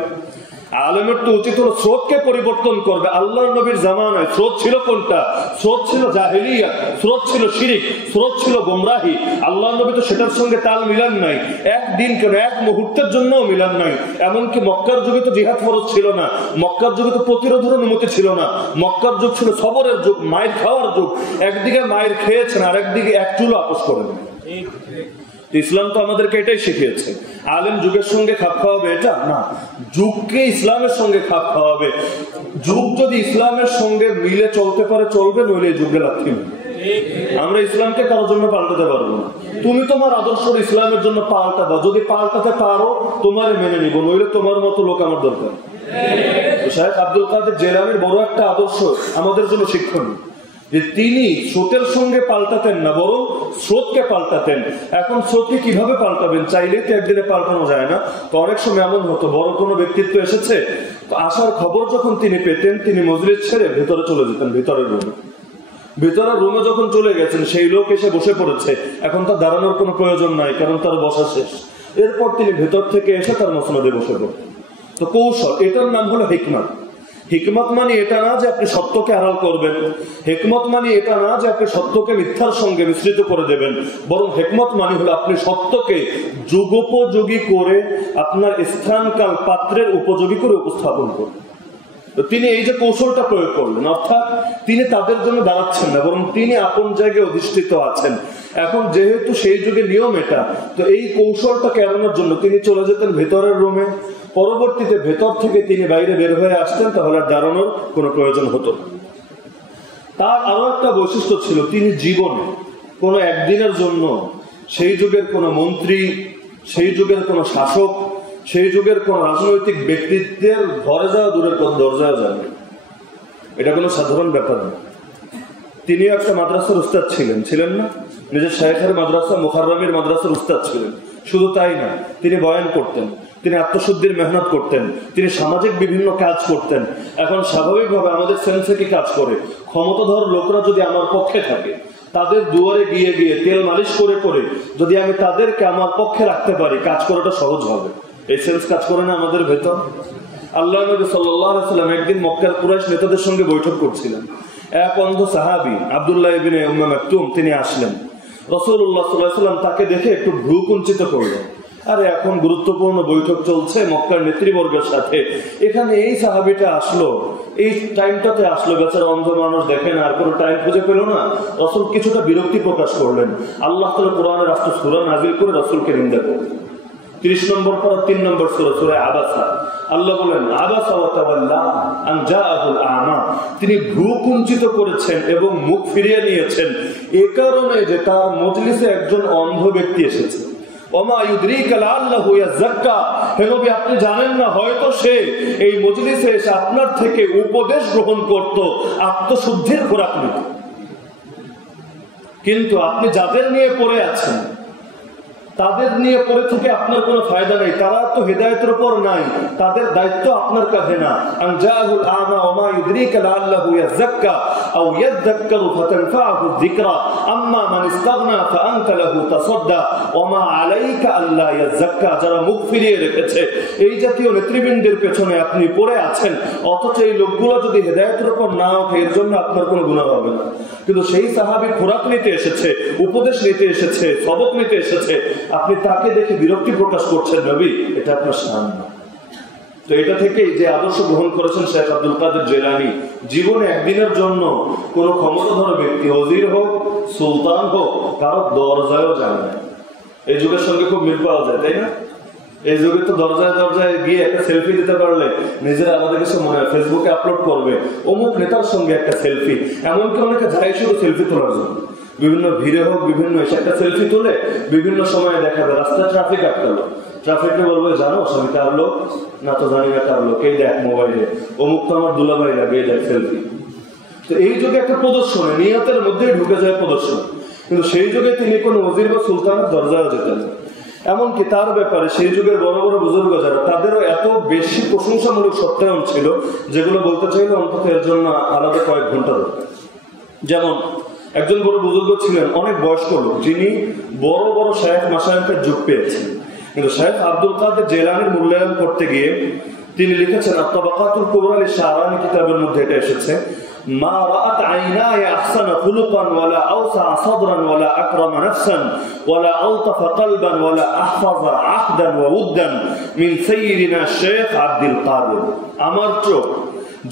আলেমের তো উচিত হলো স্রোতকে পরিবর্তন করবে। আল্লাহর নবীর জামানায় স্রোত ছিল কোনটা? স্রোত ছিল জাহেলিয়া, স্রোত ছিল শিরিক, স্রোত ছিল গোমরাহি। আল্লাহর নবী তো সেটার সঙ্গে তাল মিলান নাই, একদিন কেন, এক মুহূর্তের জন্যও মিলান নাই। এমনকি মক্কার যুগে তো জিহাদ ফরজ ছিল না, মক্কার যুগে তো প্রতিরোধের অনুমতি ছিল না। মক্কার যুগ ছিল সবরের যুগ, মায়ের খাওয়ার যুগ। একদিকে মায়ের খেয়েছেন, আর একদিকে এক চুলো আপোষ করেন। ইসলাম তো আমাদেরকে এটাই শিখিয়েছে। আলেম যুগের সঙ্গে খাপ খাওয়াবে এটা না, যুগকে ইসলামের সঙ্গে খাপ খাওয়াবে। যুগ যদি ইসলামের সঙ্গে মিলে চলতে পারে চলবে, নইলে যুগে লাথি। আমরা ইসলামকে কারোর জন্য পাল্টাতে পারবো না। তুমি তোমার আদর্শ ইসলামের জন্য পাল্টাবা, যদি পাল্টাতে পারো তোমার মেনে নিব, নইলে তোমার মতো লোক আমার দরকার। শেখ আব্দুল কাদের জিলানীর বড় একটা আদর্শ আমাদের জন্য শিক্ষণীয়, যে তিনি স্রোতের সঙ্গে পাল্টাতেন না, বরং স্রোতকে পাল্টাতেন। এখন স্রোতকে কিভাবে পাল্টাবেন? চাইলেই তো একদিনে পাল্টানো যায় না। তো অনেক সময় এমন হতো, বড় কোনো ব্যক্তিত্ব এসেছে, তো আসার খবর যখন তিনি পেতেন, তিনি মজলিস ছেড়ে ভেতরে চলে যেতেন, ভিতরের রুমে। ভিতরের রুমে যখন চলে গেছেন, সেই লোক এসে বসে পড়েছে, এখন তার দাঁড়ানোর কোনো প্রয়োজন নাই, কারণ তার বসা শেষ। এরপর তিনি ভেতর থেকে এসে তার মসনদে বসে পড়তেন। তো কৌশল, এটার নাম হলো হিকমত। হিকমত মানে এটা না যে আপনি সত্যকে আড়াল করবেন, হিকমত মানে এটা না যে আপনি সত্যকে মিথ্যার সঙ্গে মিশ্রিত করে দেবেন, বরং হিকমত মানে হলো আপনি সত্যকে যুগোপযোগী করে আপনার স্থান কাল পাত্রের উপযোগী করে উপস্থাপন করবেন। তো তিনি এই যে কৌশলটা প্রয়োগ করলেন, অর্থাৎ তিনি তাদের জন্য দাঁড়াচ্ছেন না, বরং তিনি আপন জায়গায় অধিষ্ঠিত আছেন। এখন যেহেতু সেই যুগে নিয়ম এটা, তো এই কৌশলটাকে এড়ানোর জন্য তিনি চলে যেতেন ভেতরের রুমে, পরবর্তীতে ভেতর থেকে তিনি বাইরে বের হয়ে আসতেন, তাহলে আর দাঁড়ানোর কোনো প্রয়োজন হতো না। তার আরো একটা বৈশিষ্ট্য ছিল, তিনি জীবনে কোনো একদিনের জন্য সেই যুগের কোনো মন্ত্রী, সেই যুগের কোনো শাসক, সেই যুগের কোন রাজনৈতিক ব্যক্তিত্বের ঘরে যাওয়া দূরের কথা, দরজায় যান। এটা কোনো সাধারণ ব্যাপার না। তিনি একটা মাদ্রাসার উস্তাদ ছিলেন না? নিজের শাইখের মাদ্রাসা মুখাররমের মাদ্রাসার উস্তাদ ছিলেন। শুধু তাই না, তিনি বয়ান করতেন, তিনি আত্মশুদ্ধির মেহনত করতেন, তিনি সামাজিক বিভিন্ন কাজ করতেন। এখন স্বাভাবিকভাবে আমাদের সেন্সে কি কাজ করে, ক্ষমতাধর লোকরা যদি আমার পক্ষে থাকে, তাদের দুয়ারে গিয়ে গিয়ে তেল মালিশ করে করে যদি আমি তাদেরকে আমার পক্ষে রাখতে পারি, কাজ করাটা সহজ হবে। এই সেন্স কাজ করে না আমাদের ভেতর? আল্লাহ নবী সাল্লাল্লাহু আলাইহি ওয়াসাল্লাম একদিন মক্কার কুরাইশ নেতাদের সঙ্গে বৈঠক করছিলেন। এক অন্ধ সাহাবী আব্দুল্লাহ ইবনে উম্মে মাকতুম তিনি আসলেন। রাসূলুল্লাহ সাল্লাল্লাহু আলাইহি ওয়াসাল্লাম তাকে দেখে একটু ভ্রু কুঞ্চিত করলেন। আরে এখন গুরুত্বপূর্ণ বৈঠক চলছে মক্কার নেতৃবর্গের সাথে, এখানে এই সাহাবীটা আসলো, এই টাইমটাতে আসলো, বেচারা অন্ধ মানুষ দেখেন আর কোনো টাইম খুঁজে পেল না। রাসূল কিছুটা বিরক্তি প্রকাশ করলেন। আল্লাহ তাআলা কোরআনের রাষ্ট্র সূরা নাযিল করে রাসূলকে নিন্দা করলেন। 30 নম্বর পর 3 নম্বর সূরা আবাসা, আল্লাহ বলেন আবাসা ওয়া তাওয়াল্লা আন জাআহুল আ'মা, তিনি ভ্রু কুঞ্চিত করেছেন এবং মুখ ফিরিয়ে নিয়েছেন এই কারণে যে তার মজলিসে একজন অন্ধ ব্যক্তি এসেছে। ওমা ইউদরিকা লাআল্লাহু ইয়াযাক্কা, হে নবী আপনি জানেন না, হয়তো সে এই মজলিসে এসে আপনার থেকে উপদেশ গ্রহণ করত, আত্মশুদ্ধির খোরাক নিত। কিন্তু আপনি যাদের নিয়ে পড়ে আছেন, তাদের নিয়ে পড়ে থেকে আপনার কোনো ফায়দা নেই, তারা তো হেদায়েতের উপর নাই, তাদের দায়িত্ব আপনার কাঁধে না। আনজাহুল আ'মা ওমা ইউদরিকা লাআল্লাহু ইয়াযাক্কা আও ইয়াযাক্কারু ফাতানফাহু যিকরা আম্মা মান ইসতাগনা ফাআনতা লাহু তাসাদ্দা ওমা আলাইকা আল্লা ইয়াযাক্কা। যারা মুখ ফিরিয়ে রেখেছে, এই জাতীয় নেতৃবৃন্দের পেছনে আপনি পড়ে আছেন, অথচ এই লোকগুলো যদি হেদায়েতের উপর না ওঠে, এর জন্য আপনার কোনো গুনাহ হবে না। কিন্তু সেই সাহাবী খোরাক নিতে এসেছে, উপদেশ নিতে এসেছে, সবক নিতে এসেছে, আপনি তাকে দেখে বিরক্তি প্রকাশ করছেন, নবী এটা আপনার শান না। তো এটা থেকেই যে আদর্শ গ্রহণ করেছেন শেখ আব্দুল কাদের জিলানী, জীবনে একদিনের জন্য কোন ক্ষমতাধর ব্যক্তি, ওজির হোক, সুলতান হোক, কারো দরজায়ও যায় না। এই যুগের সঙ্গে খুব মিল পাওয়া যায়, তাই না? এই যুগে তো দরজায় দরজায় গিয়ে একটা সেলফি দিতে পারলে নিজেরা আমাদের কাছে মনে হয় ফেসবুকে আপলোড করবে অমুক নেতার সঙ্গে একটা সেলফি। এমনকি অনেকে যায় শুধু সেলফি তোলার জন্য, বিভিন্ন ভিড়ে হোক, বিভিন্ন এসে একটা সেলফি তুলে বিভিন্ন সময় দেখা যায় রাস্তায় ট্রাফিক আটকালো, ট্রাফিককে বলবে জানো আমি কার লোক, না তো জানি না কার লোক, এই দেখ মোবাইলে অমুক তো আমার দুলাভাই লাগে, এই দেখ সেলফি। তো এই যুগে একটা প্রদর্শন, নিয়তের মধ্যেই ঢুকে যায় প্রদর্শন। কিন্তু সেই যুগে তিনি কোনো ওজির বা সুলতানের দরজায় যেতেন। এমনকি তার ব্যাপারে সেই যুগের বড় বড় বুজুর্গ যারা, তাদেরও এত বেশি প্রশংসামূলক সত্যায়ন ছিল, যেগুলো বলতে চাইলে অন্তত এর জন্য আলাদা কয়েক ঘন্টা দরকার। যেমন একজন বড় বুজুর্গ ছিলেন, অনেক বয়স্ক লোক, যিনি বড় বড় শায়েখ মাশায়েখের যুগ পেয়েছেন, কিন্তু শেখ আব্দুল কাদের জিলানীর মূল্যায়ন করতে গিয়ে তিনি লিখেছেন আত-তাবাকাতুল কুবরা লিশ-শারানি কিতাবের মধ্যে এটা এসেছে, মা রাআত আইনায়া আহসানা খুলুকান ওয়ালা আওসা সাদরান ওয়ালা আকরামা নাফসান ওয়ালা আলতাফা কলবান ওয়ালা আহফাযা আহদান ওয়া উদ্দান মিন সাইয়্যিদিনা শেখ আব্দুল কাদের। আমার চোখ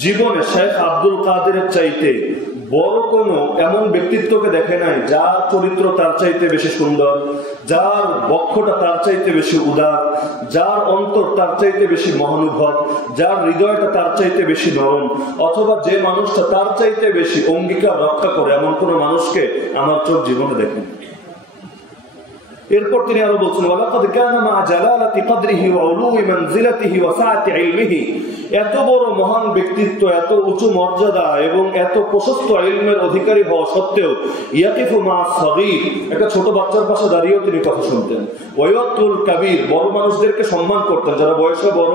জীবনে শেখ আব্দুল কাদেরের চাইতে বড় কোনো এমন ব্যক্তিত্বকে দেখে নাই, যার চরিত্র তার চাইতে বেশি সুন্দর, যার বক্ষটা তার চাইতে বেশি উদার, যার অন্তর তার চাইতে বেশি মহানুভব, যার হৃদয়টা তার চাইতে বেশি নরম, অথবা যে মানুষটা তার চাইতে বেশি অঙ্গীকার রক্ষা করে, এমন কোনো মানুষকে আমার চোখ জীবনে দেখেন। এরপর তিনি আরো বলছেন, ওয়ালাকাদ কানা মা জালালাতি কদরিহি ওয়া উলুই মানজিলাতিহি ওয়া সাআতি ইলমিহি, এত বড় মহান ব্যক্তিত্ব, এত উঁচু মর্যাদা এবং এত প্রশস্ত ইলমের অধিকারী হওয়া সত্ত্বেও ইয়াকিফু মা সাগীর, একটা ছোট বাচ্চার পাশে দাঁড়িয়েও তিনি কথা শুনতেন। ওয়ায়াতুল কাবীর, বড় মানুষদেরকে সম্মান করতেন, যারা বয়সে বড়,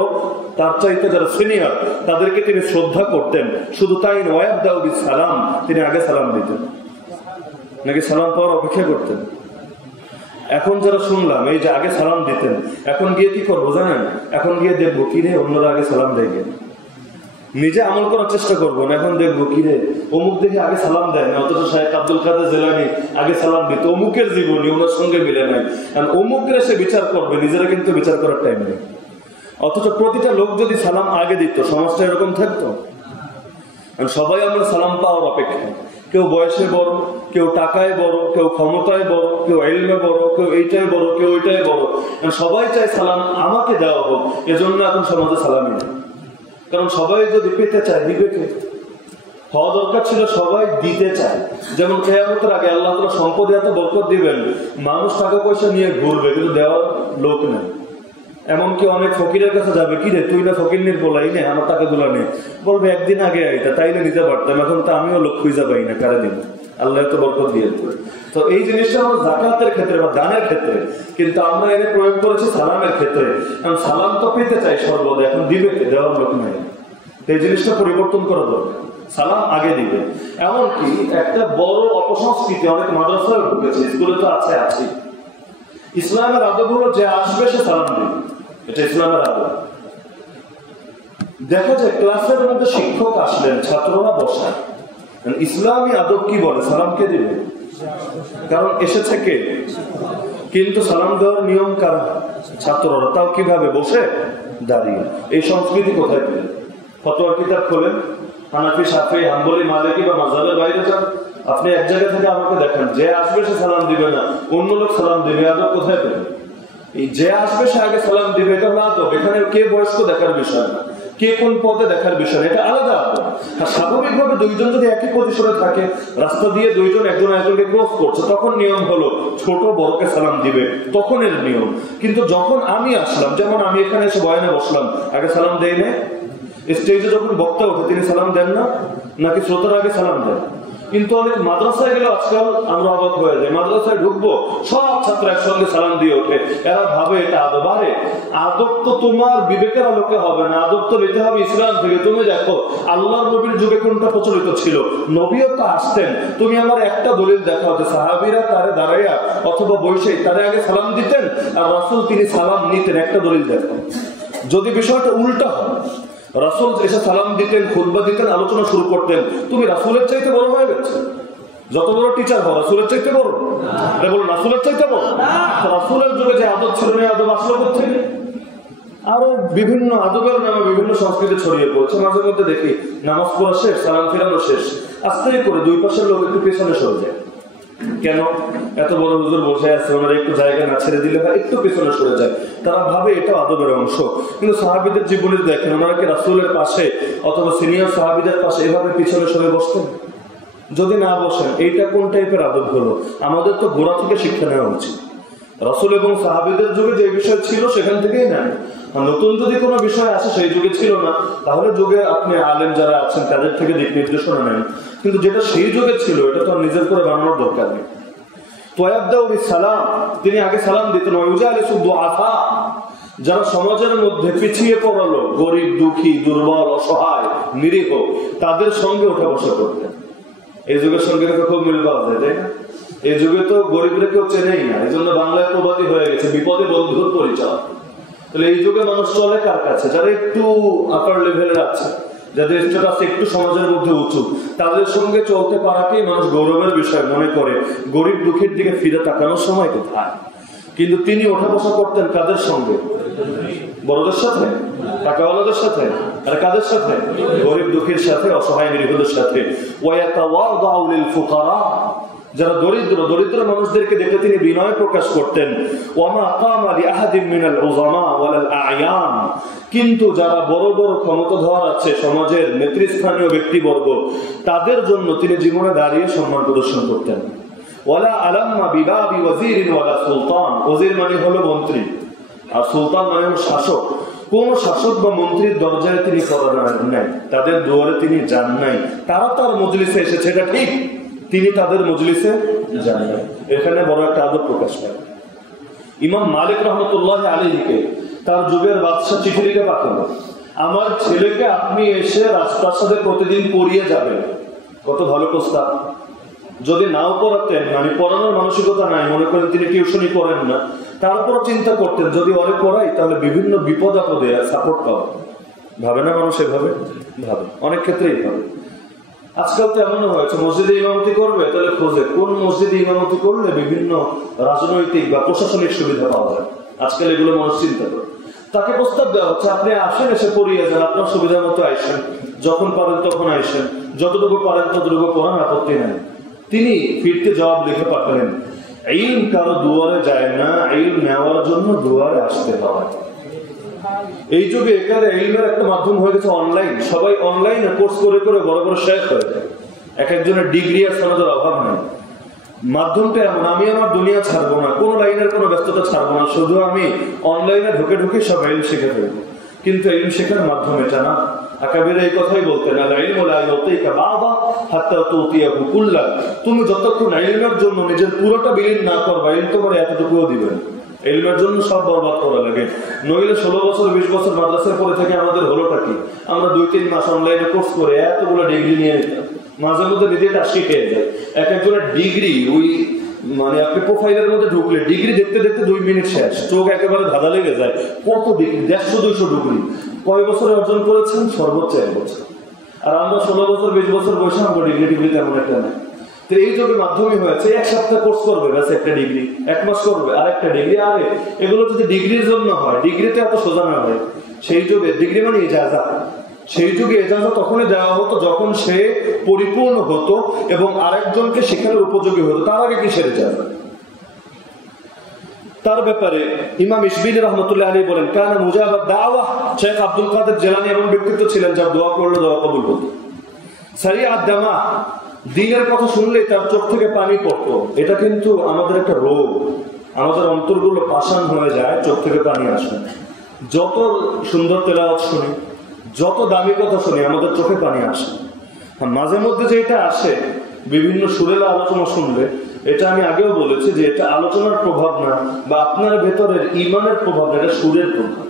তার চাইতে যারা সিনিয়র, তাদেরকে তিনি শ্রদ্ধা করতেন। শুধু তাই নয়, ওয়ায়াবদাউ বিস সালাম, তিনি আগে সালাম দিতেন, নাকি সালাম পাওয়ার অপেক্ষা করতেন? এখন যারা শুনলাম এই যে আগে সালাম দিতেন, এখন গিয়ে কি করবো জানেন? এখন গিয়ে দেখবো কিরে অন্যরা আগে সালাম দেয়, নিজে আমল করার চেষ্টা করবো না। এখন দেখবো কিরে অমুক দেখে আগে সালাম দেয় না, অথচ শেখ আব্দুল কাদের জিলানী আগে সালাম দিত, অমুকের জীবনী ওনার সঙ্গে মিলে নাই, কারণ অমুকের সে বিচার করবে, নিজেরা কিন্তু বিচার করার টাইম নেই। অথচ প্রতিটা লোক যদি সালাম আগে দিত, সমাজটা এরকম থাকতো? সবাই আমরা সালাম পাওয়ার অপেক্ষায়, কেউ বয়সে বড়, কেউ টাকায় বড়, কেউ ক্ষমতায় বড়, কেউ ইলমে বড়, কেউ এইটাই বড়, কেউ ওইটাই বড়। সবাই চায় সালাম আমাকে দেওয়া হোক, এজন্য এখন সমাজে সালামই নেই। কারণ সবাই যদি পেতে চায় দিবে কে? হওয়া দরকার ছিল সবাই দিতে চায়। যেমন কিয়ামতের আগে আল্লাহ তাআলা সম্পদে এত বরকত দিবেন, মানুষ টাকা পয়সা নিয়ে ঘুরবে কিন্তু দেওয়ার লোক নেই। এমনকি অনেক ফকিরের কাছে যাবে, কি রে তুই না ফকির বলাই নে, আমার টাকা গুলা নেই, বলবে একদিন আগে আইতা তাইলে নিতে পারতাম, এখন তো আমিও লোক খুঁজে পাই না, কারে দিন। আল্লাহ তো বরকত দিয়ে দেবে। তো এই জিনিসটা আমরা যাকাতের ক্ষেত্রে বা দানের ক্ষেত্রে, কিন্তু আমরা এনে প্রয়োগ করেছি সালামের ক্ষেত্রে। কারণ সালাম তো পেতে চাই সর্বদা, এখন দিবে কে? দেওয়ার লোক নেই। এই জিনিসটা পরিবর্তন করা দরকার, সালাম আগে দিবে। এমনকি একটা বড় অপসংস্কৃতি অনেক মাদ্রাসায় ঢুকেছে, স্কুলে তো আছে। ইসলামের আদব হলো যে আসবে সে সালাম দিবে, এটা ইসলামের আদব। দেখা যায় ক্লাসের মধ্যে শিক্ষক আসলেন, ছাত্ররা বসা, ইসলামী আদব কি বলে? সালামকে দিবে, কারণ এসেছে কে? কিন্তু সালাম দেওয়ার নিয়ম কারা? ছাত্ররা। তাও কিভাবে? বসে দাঁড়িয়ে। এই সংস্কৃতি কোথায় পেলেন? ফতোয়ার কিতাব খোলেন, হানাফি, শাফি, হাম্বলি, মালিকি বা মাযহাবের বাইরে যান, আপনি এক জায়গা থেকে আমাকে দেখান যে আসবে সে সালাম দিবে না, অন্য লোক সালাম দিবে। আদব কোথায় পেলেন? এই যে আসবে সে আগে সালাম দিবে, এটা হলো আদব। এখানে কে বয়স্ক দেখার বিষয় না, কে কোন পদে দেখার বিষয়, এটা আলাদা আদব। আর স্বাভাবিকভাবে দুইজন যদি একই পজিশনে থাকে, রাস্তা দিয়ে দুইজন একজন একজনকে ক্রস করছে, তখন নিয়ম হলো ছোট বড়কে সালাম দিবে, তখন এর নিয়ম। কিন্তু যখন আমি আসলাম, যেমন আমি এখানে এসে বয়ানে বসলাম, আগে সালাম দেই না? স্টেজে যখন বক্তা ওঠে তিনি সালাম দেন না? নাকি শ্রোতার আগে সালাম দেন? কিন্তু অনেক মাদ্রাসায় গেলে আজকাল আমরা অবাক হয়ে যাই, মাদ্রাসায় ঢুকবো সব ছাত্র একসঙ্গে সালাম দিয়ে ওঠে, এরা ভাবে এটা আদব। আরে আদব তো তোমার বিবেকের আলোকে হবে না, আদব তো নিতে হবে ইসলাম থেকে। তুমি দেখো আল্লাহর নবীর যুগে কোনটা প্রচলিত ছিল, নবীও তো আসতেন। তুমি আমার একটা দলিল দেখাও যে সাহাবীরা তারে দাঁড়াইয়া অথবা বসে তারে আগে সালাম দিতেন আর রাসূল তিনি সালাম নিতেন, একটা দলিল দেখাও। যদি বিষয়টা উল্টা হয়, রাসূল এসে সালাম দিতেন, খুতবা দিতেন, আলোচনা শুরু করতেন, তুমি রাসূলের চাইতে বড় হয়ে গেছে। যত বড় টিচার হও, রাসূলের চাইতে বড়? এটা বলো রাসূলের চাইতে বড়? রাসূলের যুগে যে আদব ছিল না, আদব আসলো কোথেকে? আরো বিভিন্ন আদবের নামে বিভিন্ন সংস্কৃতি ছড়িয়ে পড়েছে। মাঝে মধ্যে দেখি নামাজ পড়া শেষ, সালাম ফেরানো শেষ, আস্তে করে দুই পাশের লোক একটু পেছনে সরে যায়। কেন? এত বড় হুজুর বসে আছে, ওনারা একটু জায়গা না ছেড়ে দিলে বা একটু পেছনে সরে যায়, তারা ভাবে এটা আদবের অংশ। কিন্তু সাহাবীদের জীবনে দেখেন, ওনারা কি রাসূলের পাশে অথবা সিনিয়র সাহাবীদের পাশে এভাবে পিছনে সরে বসতেন? যদি না বসেন, এইটা কোন টাইপের আদব হলো? আমাদের তো গোড়া থেকে শিক্ষা নেওয়া উচিত। রাসূল এবং সাহাবীদের যুগে যে বিষয় ছিল সেখান থেকেই নেন। নতুন যদি কোনো বিষয় আসে সেই যুগে ছিল না, তাহলে যুগে আপনি আলেম যারা আছেন তাদের থেকে দিক নির্দেশনা নেন। কিন্তু যেটা সেই যুগে ছিল এটা তো নিজের করে বানানোর দরকার নেই। সালাম, তিনি আগে সালাম দিতেন। যারা সমাজের মধ্যে পিছিয়ে পড়ালো, গরিব, দুঃখী, দুর্বল, অসহায়, নিরীহ, তাদের সঙ্গে ওঠা বসা করতেন। এই যুগের সঙ্গে খুব মিল পাওয়া যায়, তাই না? এই যুগে তো গরিবরা কেউ চেনেই না, এই জন্য বাংলায় প্রবাদী হয়ে গেছে বিপদে বন্ধুর পরিচয়। তাহলে এই যুগে মানুষ চলে কার কাছে? যারা একটু আপার লেভেলের আছে, যাদের স্ট্যাটাস একটু সমাজের মধ্যে উঁচু, তাদের সঙ্গে চলতে পারাকেই মানুষ গৌরবের বিষয় মনে করে। গরিব দুঃখীর দিকে ফিরে তাকানোর সময় কোথায়? কিন্তু তিনি ওঠা বসা করতেন কাদের সঙ্গে? বড়দের সাথে, টাকাওয়ালাদের সাথে। আর কাদের সাথে? গরিব দুঃখীর সাথে, অসহায় নিরীহদের সাথে। ওয়ায়াতাওয়াদাউ লিল ফুকারা, যারা দরিদ্র মানুষদেরকে দেখে তিনি বিনয় প্রকাশ করতেন। ওয়ামা কামা লিআহাদিন মিনাল উযামা ওয়ালাল আ'য়ান, কিন্তু যারা বড় বড় ক্ষমতাধর আছে, সমাজের নেতৃস্থানীয় ব্যক্তিবর্গ, তাদের জন্য তিনি জীবনে দাঁড়িয়ে সম্মান প্রদর্শন করতেন। ওয়ালা আলাম্মা বিবাবি ওয়াজিরিন ওয়ালা সুলতান, ওজির মানে হলো মন্ত্রী, আর সুলতান মানে হলো শাসক। কোন শাসক বা মন্ত্রীর দরজায় তিনি করা নাই, তাদের দুয়ারে তিনি যান নাই। তারা তার মজলিসে এসেছে, এটা ঠিক, তিনি তাদের মজলিসে যান নাই। এখানে বড় একটা আদব প্রকাশ পায়। ইমাম মালিক রহমতুল্লাহ আলাইহিকে তার যুগের বাদশা চিঠি লিখে পাঠালো, আমার ছেলেকে আপনি এসে রাজপ্রাসাদে প্রতিদিন পড়িয়ে যাবেন। কত ভালো প্রস্তাব। যদি নাও পড়াতেন, মানে পড়ানোর মানসিকতা নাই, মনে করেন তিনি টিউশনই করেন না, তারপরও চিন্তা করতেন যদি অরে পড়াই তাহলে বিভিন্ন বিপদ আপদে সাপোর্ট পাওয়া। ভাবে না মানুষ? এভাবে ভাবে, অনেক ক্ষেত্রেই ভাবে। আজকাল তো এমনও হয়েছে, মসজিদে ইমামতি করবে তাহলে খোঁজে কোন মসজিদে ইমামতি করলে বিভিন্ন রাজনৈতিক বা প্রশাসনিক সুবিধা পাওয়া যায়। আজকাল এগুলো মানুষ চিন্তা করে। তাকে প্রস্তাব দেওয়া হচ্ছে আপনি আসেন, এসে পড়িয়ে যান, আপনার সুবিধা মতো আইসেন, যখন পারেন তখন আইসেন, যতটুকু পারেন ততটুকু পড়ান, আপত্তি নেন। তিনি ফিরতে জবাব লিখে পাঠালেন, ইলম কারো দুয়ারে যায় না, ইলম নেওয়ার জন্য দুয়ারে আসতে হয়। এই যুগে এখানে ইলমের একটা মাধ্যম হয়ে গেছে অনলাইন। সবাই অনলাইনে কোর্স করে করে বড় বড় শেখ হয়ে যায়। এক একজনের ডিগ্রি আর সনদের অভাব নেই। মাধ্যমটা এমন, আমি আমার দুনিয়া ছাড়বো না, কোন লাইনের কোনো ব্যস্ততা ছাড়বো না, শুধু আমি অনলাইনে ঢুকে ঢুকে সব ইলম শিখে ফেলবো। কিন্তু ইলম শেখার মাধ্যম এটা না। আকাবিরা এই কথাই বলতেন, তুমি যতক্ষণ ইলমের জন্য নিজের পুরোটা বিলীন না করবা, ইলম তোমার এতটুকুও দিবেন। ইলমের জন্য সব বরবাদ করা লাগে। নইলে 16 বছর 20 বছর মাদ্রাসায় পড়ে থেকে আমাদের হলোটা কি? আমরা 2-3 মাস অনলাইনে কোর্স করে এতগুলো ডিগ্রি নিয়ে নিতাম। মাঝে মধ্যে নিজেটা শিখে যায়। এক একজনের ডিগ্রি ওই মানে আপনি প্রোফাইলের মধ্যে ঢুকলে ডিগ্রি দেখতে দেখতে 2 মিনিট শেষ, চোখ একেবারে ধাঁধা লেগে যায়। কত ডিগ্রি, 150-200 ডিগ্রি কয় বছরে অর্জন করেছেন? সর্বোচ্চ 1 বছর। আর আমরা 16 বছর 20 বছর বয়সে আমরা ডিগ্রি তেমন একটা নেই। তো এই যুগে মাধ্যমে হয়েছে 1 সপ্তাহ কোর্স করবে ব্যাস একটা ডিগ্রি, 1 মাস করবে আর একটা ডিগ্রি। আরে এগুলো যদি ডিগ্রির জন্য হয়, ডিগ্রিতে এত সোজা না হয়। সেই যুগে ডিগ্রি মানে ইজাজত। সেই যুগে ইজাজত তখনই দেওয়া হতো যখন সে পরিপূর্ণ হতো এবং আরেকজনকে শেখানোর উপযোগী হতো। তার আগে কিসের ইজাজত? তার ব্যাপারে ইমাম ইশবিলি রহমতুল্লাহ আলাইহি বলেন, কানা মুজাবাদ দাওয়া। শেখ আব্দুল কাদের জিলানী এমন ব্যক্তিত্ব ছিলেন যার দোয়া করলে দোয়া কবুল হতো। সারিআত দামা, দিনের কথা শুনলেই তার চোখ থেকে পানি পড়তো। এটা কিন্তু আমাদের একটা রোগ, আমাদের অন্তরগুলো পাষাণ হয়ে যায়, চোখ থেকে পানি আসে। যত সুন্দর তেলাওয়াত শুনি, যত দামি কথা শুনি, আমাদের চোখে পানি আসে। মাঝে মধ্যে যে এটা আসে বিভিন্ন সুরেলা আলোচনা শুনলে, এটা আমি আগেও বলেছি যে এটা আলোচনার প্রভাব না বা আপনার ভেতরের ইমানের প্রভাব না, এটা সুরের প্রভাব।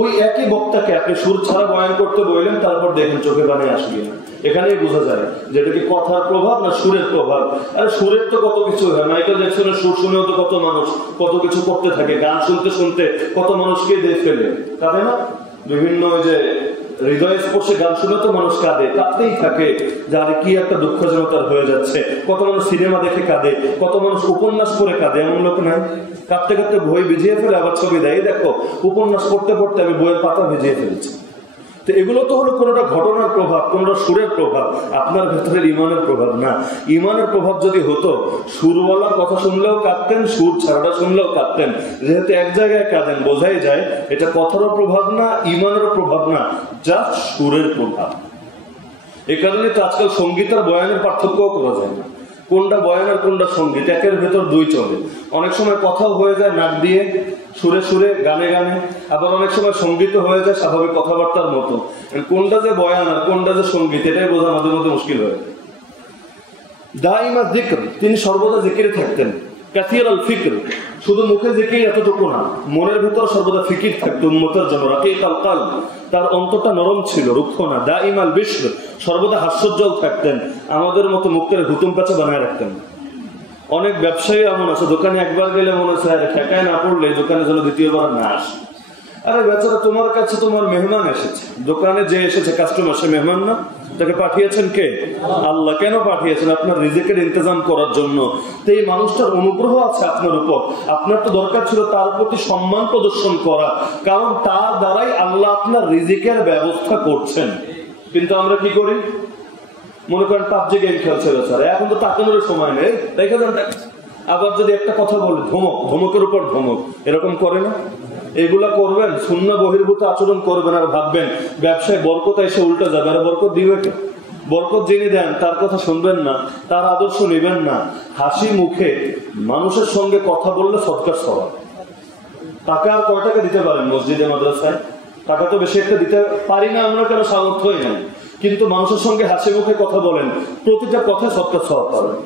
ওই একই বক্তাকে আপনি সুর ছাড়া বয়ান করতে বললেন, তারপর দেখেন চোখে পানি আসবে না। এখানেই বোঝা যায় যে এটা কি কথার প্রভাব না সুরের প্রভাব। আর সুরের তো কত কিছু হয়। মাইকেল জ্যাকসনের সুর শুনেও তো কত মানুষ কত কিছু করতে থাকে। গান শুনতে শুনতে কত মানুষকে দিয়ে ফেলে, কাঁদে না? বিভিন্ন যে হৃদয় স্পর্শে গান শুনে তো মানুষ কাঁদে, কাঁদতেই থাকে যে আরে কি একটা দুঃখজনতার হয়ে যাচ্ছে। কত মানুষ সিনেমা দেখে কাঁদে, কত মানুষ উপন্যাস পড়ে কাঁদে। এমন লোক নাই? কাঁদতে কাঁদতে বই ভিজিয়ে ফেলে আবার ছবি দেয়, দেখো উপন্যাস পড়তে পড়তে আমি বইয়ের পাতা ভিজিয়ে ফেলেছি। তো এগুলো তো হলো কোনোটা ঘটনার প্রভাব, কোনোটা সুরের প্রভাব, আপনার ভেতরের ইমানের প্রভাব না। ইমানের প্রভাব যদি হতো, সুরওয়ালার কথা শুনলেও কাঁদতেন, সুর ছাড়াটা শুনলেও কাঁদতেন। যেহেতু এক জায়গায় কাঁদেন, বোঝাই যায় এটা কথারও প্রভাব না, ইমানেরও প্রভাব না, যা সুরের প্রভাব। এ কারণে তো আজকাল সঙ্গীত আর বয়ানের পার্থক্যও করা যায় না। কোনটা বয়ান আর কোনটা সঙ্গীত, একের ভেতর 2 চলে। অনেক সময় কথাও হয়ে যায় নাক দিয়ে, সুরে সুরে, গানে গানে। আবার অনেক সময় সঙ্গীত হয়ে যায় স্বাভাবিক কথাবার্তার মতো। কোনটা যে বয়ান আর কোনটা যে সঙ্গীত, এটাই বোঝা মাঝে মধ্যে মুশকিল হয়ে যায়। দাইমা যিকর, তিনি সর্বদা জিকিরে থাকতেন। কাসীর আল ফিকর, শুধু মুখে জিকির এতটুকু না, মনের ভেতর সর্বদা ফিকির থাকতো উম্মতের জন্য। রাকিক আল কালব, তার অন্তরটা নরম ছিল, রুক্ষ না। দাইম আল বিশর, সর্বদা হাস্যোজ্জ্বল থাকতেন। আমাদের মতো মুখের হুতুম পেঁচা বানায় রাখতেন। অনেক ব্যবসায়ী এমন আছে, দোকানে একবার গেলে মনে হচ্ছে ঠেকায় না পড়লে দোকানে যেন দ্বিতীয়বার না আসে। আরে বেচারা, তোমার কাছে তোমার মেহমান এসেছে, দোকানে যে এসেছে কাস্টমার, সে মেহমান না? তাকে পাঠিয়েছেন কে? আল্লাহ। কেন পাঠিয়েছেন? আপনার রিজিকের ইন্তজাম করার জন্য। তো এই মানুষটার অনুগ্রহ আছে আপনার উপর, আপনার তো দরকার ছিল তার প্রতি সম্মান প্রদর্শন করা, কারণ তার দ্বারাই আল্লাহ আপনার রিজিকের ব্যবস্থা করছেন। কিন্তু আমরা কি করি? মনে করেন পাবজি গেম খেলছে বেচারা, এখন তো তাকানোর সময় নেই, দেখে যান। আবার যদি একটা কথা বলে, ধমক, ধমকের উপর ধমক, এরকম করে না? এগুলা করবেন, সুন্নাহ বহির্ভূত আচরণ করবেন, আর ভাববেন ব্যবসায় বরকত এসে উল্টে যাবে। আর বরকত দিবে কে? বরকত যিনি দেন তার কথা শুনবেন না, তার আদর্শ নেবেন না। হাসি মুখে মানুষের সঙ্গে কথা বললে সদকার স্বভাব। টাকা আর কয় টাকা দিতে পারেন মসজিদে মাদ্রাসায়? টাকা তো বেশি একটা দিতে পারি না আমরা, কেন সামর্থ্যই নাই। কিন্তু মানুষের সঙ্গে হাসি মুখে কথা বলেন, প্রতিটা কথায় সদকার স্বভাব পাবেন।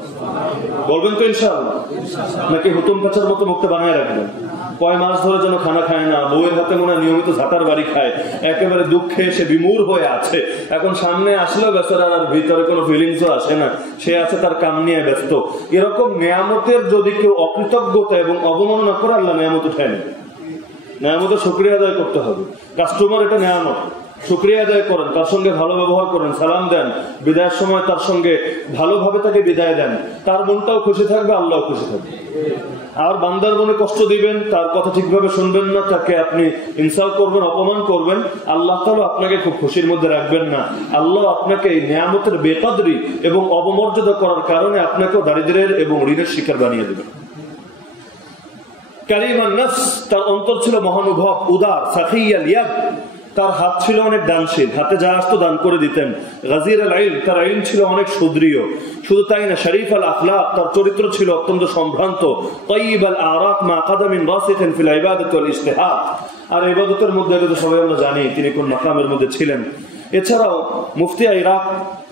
বলবেন তো ইনশাআল্লাহ? নাকি হুতুম পেঁচার মতো মুখটা বানায় রাখবেন? কয় মাস ধরে যেন খানা খায় না, বউয়ের হাতে মনে হয় নিয়মিত ঝাঁটার বাড়ি খায়, একেবারে দুঃখে সে বিমূঢ় হয়ে আছে। এখন সামনে আসলেও বেচারার আর ভিতরে কোনো ফিলিংসও আসে না, সে আছে তার কাম নিয়ে ব্যস্ত। এরকম নেয়ামতের যদি কেউ অকৃতজ্ঞতা এবং অবমাননা করে, আল্লাহ নেয়ামত উঠায় নেবে। নেয়ামতের শুকরিয়া আদায় করতে হবে। কাস্টমার এটা নেয়ামত, শুকরিয়া আদায় করেন, তার সঙ্গে ভালো ব্যবহার করেন, সালাম দেন, বিদায়ের সময় তার সঙ্গে ভালোভাবে তাকে বিদায় দেন, তার মনটাও খুশি থাকবে, আল্লাহ খুশি থাকবে। আর বান্দার মনে কষ্ট দিবেন, তার কথা ঠিকভাবে শুনবেন না, তাকে আপনি ইনসাল্ট করবেন, অপমান করবেন, আল্লাহ তাআলা আপনাকে খুব খুশির মধ্যে রাখবেন না। আল্লাহ আপনাকে এই নিয়ামতের বেকদরি এবং অবমর্যাদা করার কারণে আপনাকেও দারিদ্র্যের এবং ঋণের শিকার বানিয়ে দেবেন। কারিমান নফস, তার অন্তর ছিল মহানুভব, উদার, সাখিয়াল ইয়াদ, তার হাত ছিল অনেক দানশীল, হাতে যা আসতো দান করে দিতেন। গাজির আল ইলম, তার ইলম ছিল অনেক সুদৃঢ়। শুধু তাই না, শরীফ আল আখলাক, তার চরিত্র ছিল অত্যন্ত সম্ভ্রান্ত। তাইয়িব আল আরাক মা কাদামিন রাসিখিন ফিল ইবাদাতি ওয়াল ইজতিহাদ, আর ইবাদতের মধ্যে তো সবাই আমরা জানি তিনি কোন মাকামের মধ্যে ছিলেন। এছাড়াও মুফতি ইরাক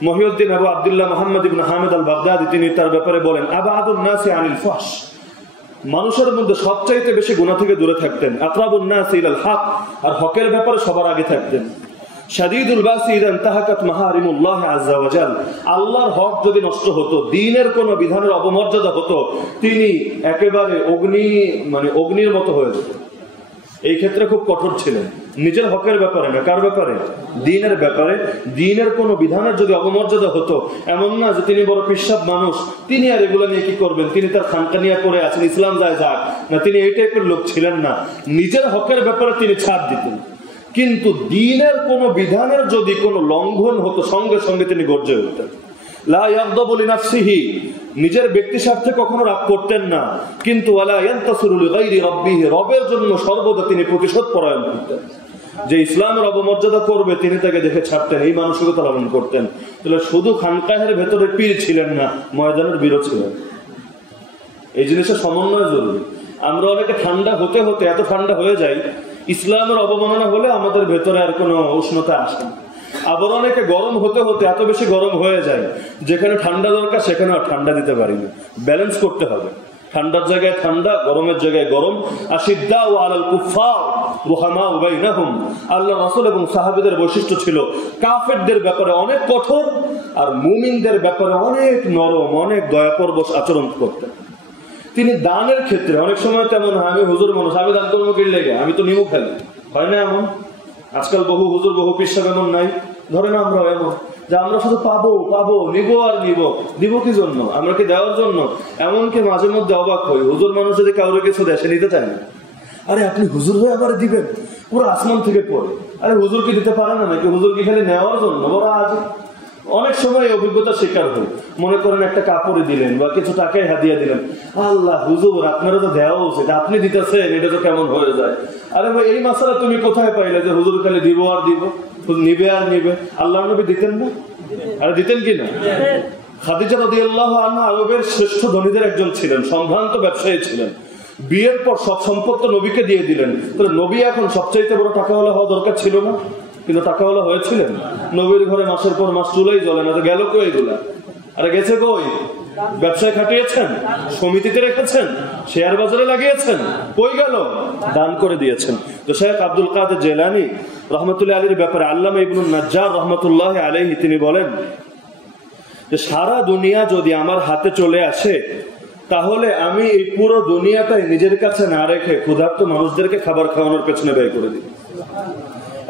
মহিউদ্দিন আবু আব্দুল্লাহ মুহাম্মদ ইবনে হামিদ আল বাগদাদি, তিনি তার ব্যাপারে বলেন, আবাদুন নাসি আনিল ফাহশ, মানুষের মধ্যে সবচাইতে বেশি গুনাহ থেকে দূরে থাকতেন। আকরাবুন নাস ইলাল হক, আর হকের ব্যাপারে সবার আগে থাকতেন। শাদীদুল বাসি ইযা ইনতাহাকাত মাহারিমুল্লাহ আযজা ওয়া জাল, আল্লাহর হক যদি নষ্ট হতো, দ্বীনের কোন বিধানের অবমর্যাদা হতো, তিনি একেবারে অগ্নির মতো হয়ে যেত। এই ক্ষেত্রে খুব কঠোর ছিলেন, নিজের হকের ব্যাপারে না, কার ব্যাপারে? দ্বীনের ব্যাপারে। দ্বীনের কোন বিধানের যদি অবমর্যাদা হতো, এমন না যে তিনি বড় পিশাব মানুষ, তিনি আর এগুলো নিয়ে কি করবেন, তিনি তার খানকানিয়া করে আছেন, ইসলাম যায় যাক না, তিনি এই টাইপের লোক ছিলেন না। নিজের হকের ব্যাপারে তিনি ছাড় দিতেন, কিন্তু দ্বীনের কোন বিধানের যদি কোনো লঙ্ঘন হতো, সঙ্গে সঙ্গে তিনি গর্জে উঠতেন। লা ইয়াগদাবু লিনাফসিহি, নিজের ব্যক্তি স্বার্থে কখনো রাগ করতেন না, কিন্তু ওয়ালা ইয়ানতাসিরু লিগাইরি রাব্বিহি, রবের জন্য সর্বদা তিনি প্রতিশোধ পরায়ণ করতেন। যে ইসলামের অবমর্যাদা করবে তিনি তাকে দেখে ছাড়তেন, এই মানসিকতা লালন করতেন। তাহলে শুধু খানকাহের ভেতরে পীর ছিলেন না, ময়দানের বীরও ছিলেন। এই জিনিসের সমন্বয় জরুরি। আমরা অনেকে ঠান্ডা হতে হতে এত ঠান্ডা হয়ে যাই, ইসলামের অবমাননা হলে আমাদের ভেতরে আর কোনো উষ্ণতা আসে না। আবার অনেকে গরম হতে হতে এত বেশি গরম হয়ে যায়, যেখানে ঠান্ডা দরকার সেখানে আর ঠান্ডা দিতে পারি না। ব্যালেন্স করতে হবে, ঠান্ডার জায়গায় ঠান্ডা, গরমের জায়গায় গরম। আশিদ্দাউ আলাল কুফফার রুহামাউ বাইনাহুম, আল্লাহ রাসূল এবং সাহাবীদের বৈশিষ্ট্য ছিল কাফেরদের ব্যাপারে অনেক কঠোর, আর মুমিনদের ব্যাপারে অনেক নরম, অনেক দয়াপরবশ আচরণ করতেন। তিনি দানের ক্ষেত্রে অনেক সময় তেমন হয়, আমি হুজুর মানুষ, আমি দান করবো কি লেগে, আমি তো নিমু খালি, হয় না এমন? আজকাল বহু হুজুর বহু পিসাব এমন নাই, ধরে না আমরা এমন যে আমরা শুধু পাবো পাবো, নিবো আর নিবো। দিব কি জন্য? আমরা কি দেওয়ার জন্য? এমনকি মাঝে মধ্যে অবাক হই, হুজুর মানুষ যদি কাউরে কিছু দেয় সে নিতে চায় না। আরে আপনি হুজুর হয়ে আবার দিবেন, পুরো আসমান থেকে পড়ে। আরে হুজুর কি দিতে পারে না নাকি? হুজুর কি খালি নেওয়ার জন্য? বড় আজ অনেক সময় অভিজ্ঞতার শিকার হই, মনে করেন একটা কাপড়ে দিলেন বা কিছু টাকায় হাদিয়া দিলেন, আল্লাহ হুজুর আপনারা তো দেওয়া উচিত, আপনি দিতেছেন, এটা তো কেমন হয়ে যায়। আরে ভাই এই মাসালা তুমি কোথায় পাইলে যে হুজুর খালি দিব আর দিব, নিবে আর নিবে? আল্লাহ নবী দিতেন না? আরে দিতেন কি না? খাদিজা রাদিয়াল্লাহু আনহা আরবের শ্রেষ্ঠ ধনীদের একজন ছিলেন, সম্ভ্রান্ত ব্যবসায়ী ছিলেন। বিয়ের পর সব সম্পদ নবীকে দিয়ে দিলেন। তাহলে নবী এখন সবচাইতে বড় টাকাওয়ালা হওয়া দরকার ছিল না? কিন্তু টাকাওয়ালা হয়েছিলেন। নবীর ঘরে মাসের পর মাস চুলাই জ্বলে না, তো গেল কই এগুলা? আরে গেছে কই? ব্যবসায় খাটিয়েছেন, সমিতিতে রেখেছেন, শেয়ার বাজারে লাগিয়েছেন, কই গেল? দান করে দিয়েছেন। তো শেখ আব্দুল কাদের জিলানী রহমতুল্লাহ আলীর ব্যাপারে আল্লামা ইবনুন নাজ্জার রহমতুল্লাহ আলাইহি তিনি বলেন যে সারা দুনিয়া যদি আমার হাতে চলে আসে, তাহলে আমি এই পুরো দুনিয়াটাই নিজের কাছে না রেখে ক্ষুধার্ত মানুষদেরকে খাবার খাওয়ানোর পেছনে ব্যয় করে দিই।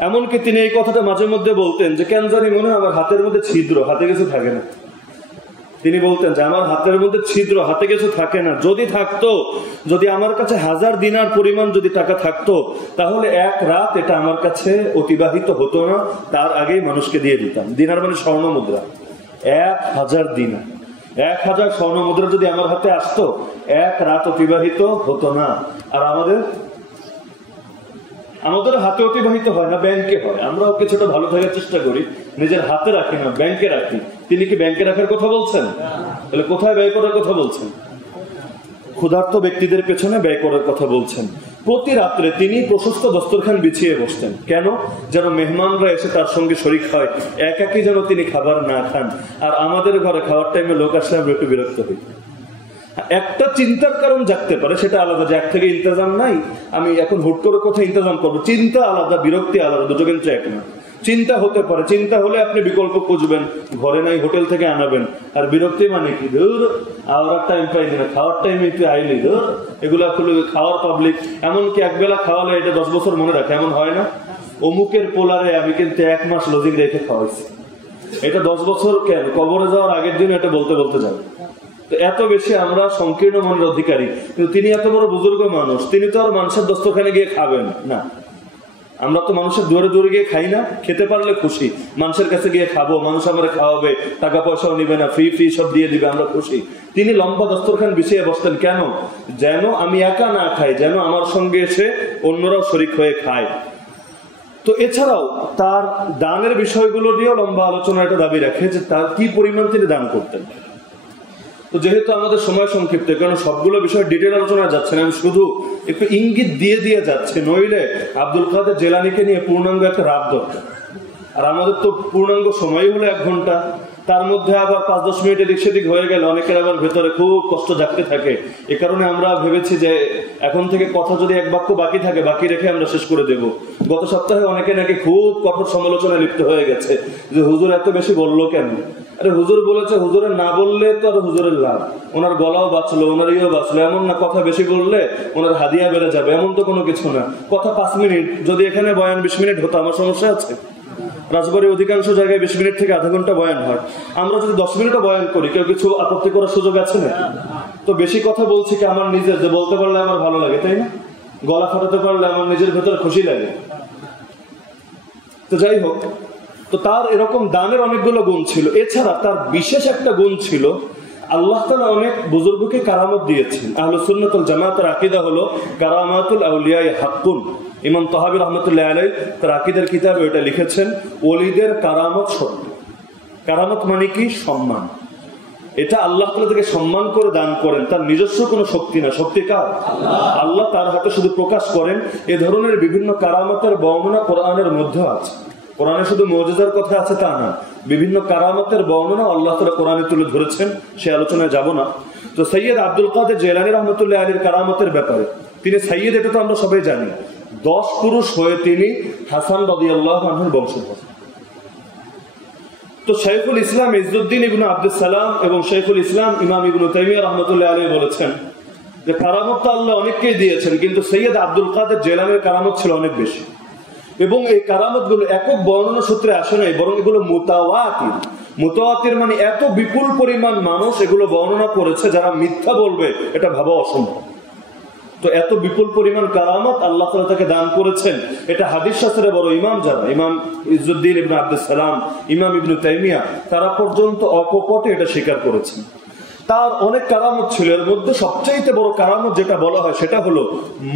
এমনকি তিনি এই কথাটা মাঝে মধ্যে বলতেন যে কেন জানি মনে হয় আমার হাতের মধ্যে ছিদ্র, হাতে কিছু থাকে না। তিনি বলতেন যে আমার হাতের মধ্যে ছিদ্র, হাতে কিছু থাকে না। যদি থাকতো, যদি আমার কাছে 1000 দিনার পরিমাণ যদি টাকা থাকতো, তাহলে এক রাত এটা আমার কাছে অতিবাহিত হতো না, তার আগেই মানুষকে দিয়ে দিতাম। দিনার মানে স্বর্ণ মুদ্রা, 1000 দিনার, 1000 স্বর্ণ মুদ্রা যদি আমার হাতে আসতো, এক রাত অতিবাহিত হতো না। আর আমাদের হাতে অতিবাহিত হয় না, ব্যাংকে হয়। আমরাও কিছুটা ভালো থাকার চেষ্টা করি, নিজের হাতে রাখি না, ব্যাংকে রাখি। তিনি কি ব্যাংকে রাখার কথা বলছেন? তাহলে কোথায় ব্যয় করার কথা বলছেন? ক্ষুধার্ত ব্যক্তিদের পেছনে ব্যয় করার কথা বলছেন। প্রতি রাত্রে তিনি প্রশস্ত দস্তরখান বিছিয়ে বসতেন। কেন? যেন মেহমানরা এসে তার সঙ্গে শরীক হয়, একাকি যেন তিনি খাবার না খান। আর আমাদের ঘরে খাওয়ার টাইমে লোক আসলে আমরা একটু বিরক্ত হই। একটা চিন্তার কারণ জাগতে পারে, সেটা আলাদা, যে এক থেকে ইন্তজাম নাই, আমি এখন হুট করে কোথায় ইন্তজাম করবো। চিন্তা আলাদা, বিরক্তি আলাদা, দুটো কিন্তু এক না। চিন্তা হতে পারে, চিন্তা হলে আপনি বিকল্প খুঁজবেন, ঘরে নাই হোটেল থেকে আনাবেন। আর বিরক্তি মানে কি? ধর আর টাইম পাইনি না, খাওয়ার টাইমে একটু আইলি, ধর এগুলা খুলে খাওয়ার পাবলিক। এমনকি একবেলা খাওয়ালে এটা 10 বছর মনে রাখে, এমন হয় না? অমুকের পোলারে আমি কিন্তু 1 মাস লজিক রেখে খাওয়াইছি। এটা 10 বছর কেন, কবরে যাওয়ার আগের দিন এটা বলতে বলতে যাবে। তো এত বেশি আমরা সংকীর্ণ মনের অধিকারী। কিন্তু তিনি এত বড় বুজুর্গ মানুষ, তিনি তো আর মানুষের দস্তরখানে গিয়ে খাবেন না। আমরা তো মানুষের দূরে দূরে গিয়ে খাই না, খেতে পারলে খুশি, মানুষের কাছে গিয়ে খাবো, মানুষ আমরা খাওয়াবে, টাকা পয়সাও নিবে না, ফ্রি সব দিয়ে দিবে, আমরা খুশি। তিনি লম্বা দস্তরখান বিছিয়ে বসতেন কেন? যেন আমি একা না খাই, যেন আমার সঙ্গে এসে অন্যরাও শরিক হয়ে খায়। তো এছাড়াও তার দানের বিষয়গুলো নিয়েও লম্বা আলোচনা একটা দাবি রাখে যে তার কি পরিমাণ তিনি দান করতেন। তো যেহেতু আমাদের সময় সংক্ষিপ্ত, কারণ সবগুলো বিষয় ডিটেল আলোচনা যাচ্ছে না, আমি শুধু একটু ইঙ্গিত দিয়ে যাচ্ছে, নইলে আব্দুল কাদের জেলানিকে নিয়ে পূর্ণাঙ্গ একটা রাত দরকার। আর আমাদের তো পূর্ণাঙ্গ সময় হলো 1 ঘন্টা, তার মধ্যে আবার 5-10 মিনিট এদিক সেদিক হয়ে গেলে অনেকের আবার ভেতরে খুব কষ্ট জাগতে থাকে। এ কারণে আমরা ভেবেছি যে এখন থেকে কথা যদি 1 বাক্য বাকি থাকে, বাকি রেখে আমরা শেষ করে দেব। গত সপ্তাহে অনেকে নাকি খুব কঠোর সমালোচনায় লিপ্ত হয়ে গেছে যে হুজুর এত বেশি বললো কেন। আরে হুজুর বলেছে, হুজুরের না বললে তো আর হুজুরের লাভ, ওনার গলাও বাঁচলো, ওনার ইয়েও বাঁচলো। এমন না কথা বেশি বললে ওনার হাদিয়া বেড়ে যাবে, এমন তো কোনো কিছু না। কথা 5 মিনিট, যদি এখানে বয়ান 20 মিনিট হতো আমার সমস্যা আছে? রাজবাড়ির অধিকাংশ জায়গায় 20 মিনিট থেকে আধা ঘন্টা বয়ান হয়। আমরা যদি 10 মিনিটও বয়ান করি, কেউ কিছু আপত্তি করার সুযোগ আছে না? তো বেশি কথা বলছি কি আমার নিজের, যে বলতে পারলে আমার ভালো লাগে, তাই না? গলা ফাটাতে পারলে আমার নিজের ভেতরে খুশি লাগে। তো যাই হোক, তো তার এরকম দানের অনেকগুলো গুণ ছিল। এছাড়া তার বিশেষ একটা গুণ ছিল, আল্লাহ তাআলা অনেক বুজুর্গকে কারামত দিয়েছেন। আহলুস সুন্নাত ওয়াল জামাতের আকীদা হলো কারামাতুল আউলিয়া হাক্কুন। ইমাম তাহাবী রাহমাতুল্লাহ আলাইহি তার আকীদার কিতাবে এটা লিখেছেন, ওলিদের কারামত সত্য। কারামত মানে কি? সম্মান। এটা আল্লাহ তাআলা থেকে সম্মান করে দান করেন, তার নিজস্ব কোনো শক্তি না। শক্তি কার? আল্লাহ তার হাতে শুধু প্রকাশ করেন। এ ধরনের বিভিন্ন কারামতের বর্ণনা কোরআনের মধ্যে আছে। কোরআনে শুধু মুজিজার কথা আছে তা না, বিভিন্ন কারামতের বর্ণনা আল্লাহ তাআলা কোরআনে তুলে ধরেছেন, সে আলোচনায় যাব না। তো সৈয়দ আব্দুল কাদের জিলানী রাহমাতুল্লাহ আলাইহির কারামতের ব্যাপারে, তিনি সৈয়দ, এটা তো আমরা সবাই জানি। 10 পুরুষ হয়ে তিনি হাসান রাদিয়াল্লাহু আনহুর বংশধর। তো শাইখুল ইসলাম ইজ্জুদ্দিন ইবনে আব্দুস সালাম এবং শাইখুল ইসলাম ইমাম ইবনে তাইমিয়া রাহমাতুল্লাহ আলাইহি বলেছেন যে কারামত তো আল্লাহ অনেককেই দিয়েছেন, কিন্তু সৈয়দ আব্দুল কাদের জিলানীর কারামত ছিল অনেক বেশি। এবং এই কারামত গুলো একক বর্ণনা সূত্রে আসে নাই, বরং এগুলো মুতাওয়াতির। মুতাওয়াতির মানে এত বিপুল পরিমাণ মানুষ এগুলো বর্ণনা করেছে, যারা মিথ্যা বলবে এটা ভাবা অসম্ভব। তো এত বিপুল পরিমাণ কারামত আল্লাহ তাআলা তাকে দান করেছেন। এটা হাদিস শাস্ত্রে বড় ইমাম যারা, ইমাম ইজ্জুদ্দিন ইবনে আব্দুস সালাম, ইমাম ইবনে তাইমিয়া, তারা পর্যন্ত অকপটে এটা স্বীকার করেছেন। তার অনেক কারামত ছিল, এর মধ্যে সবচেয়ে বড় কারামত যেটা বলা হয় সেটা হলো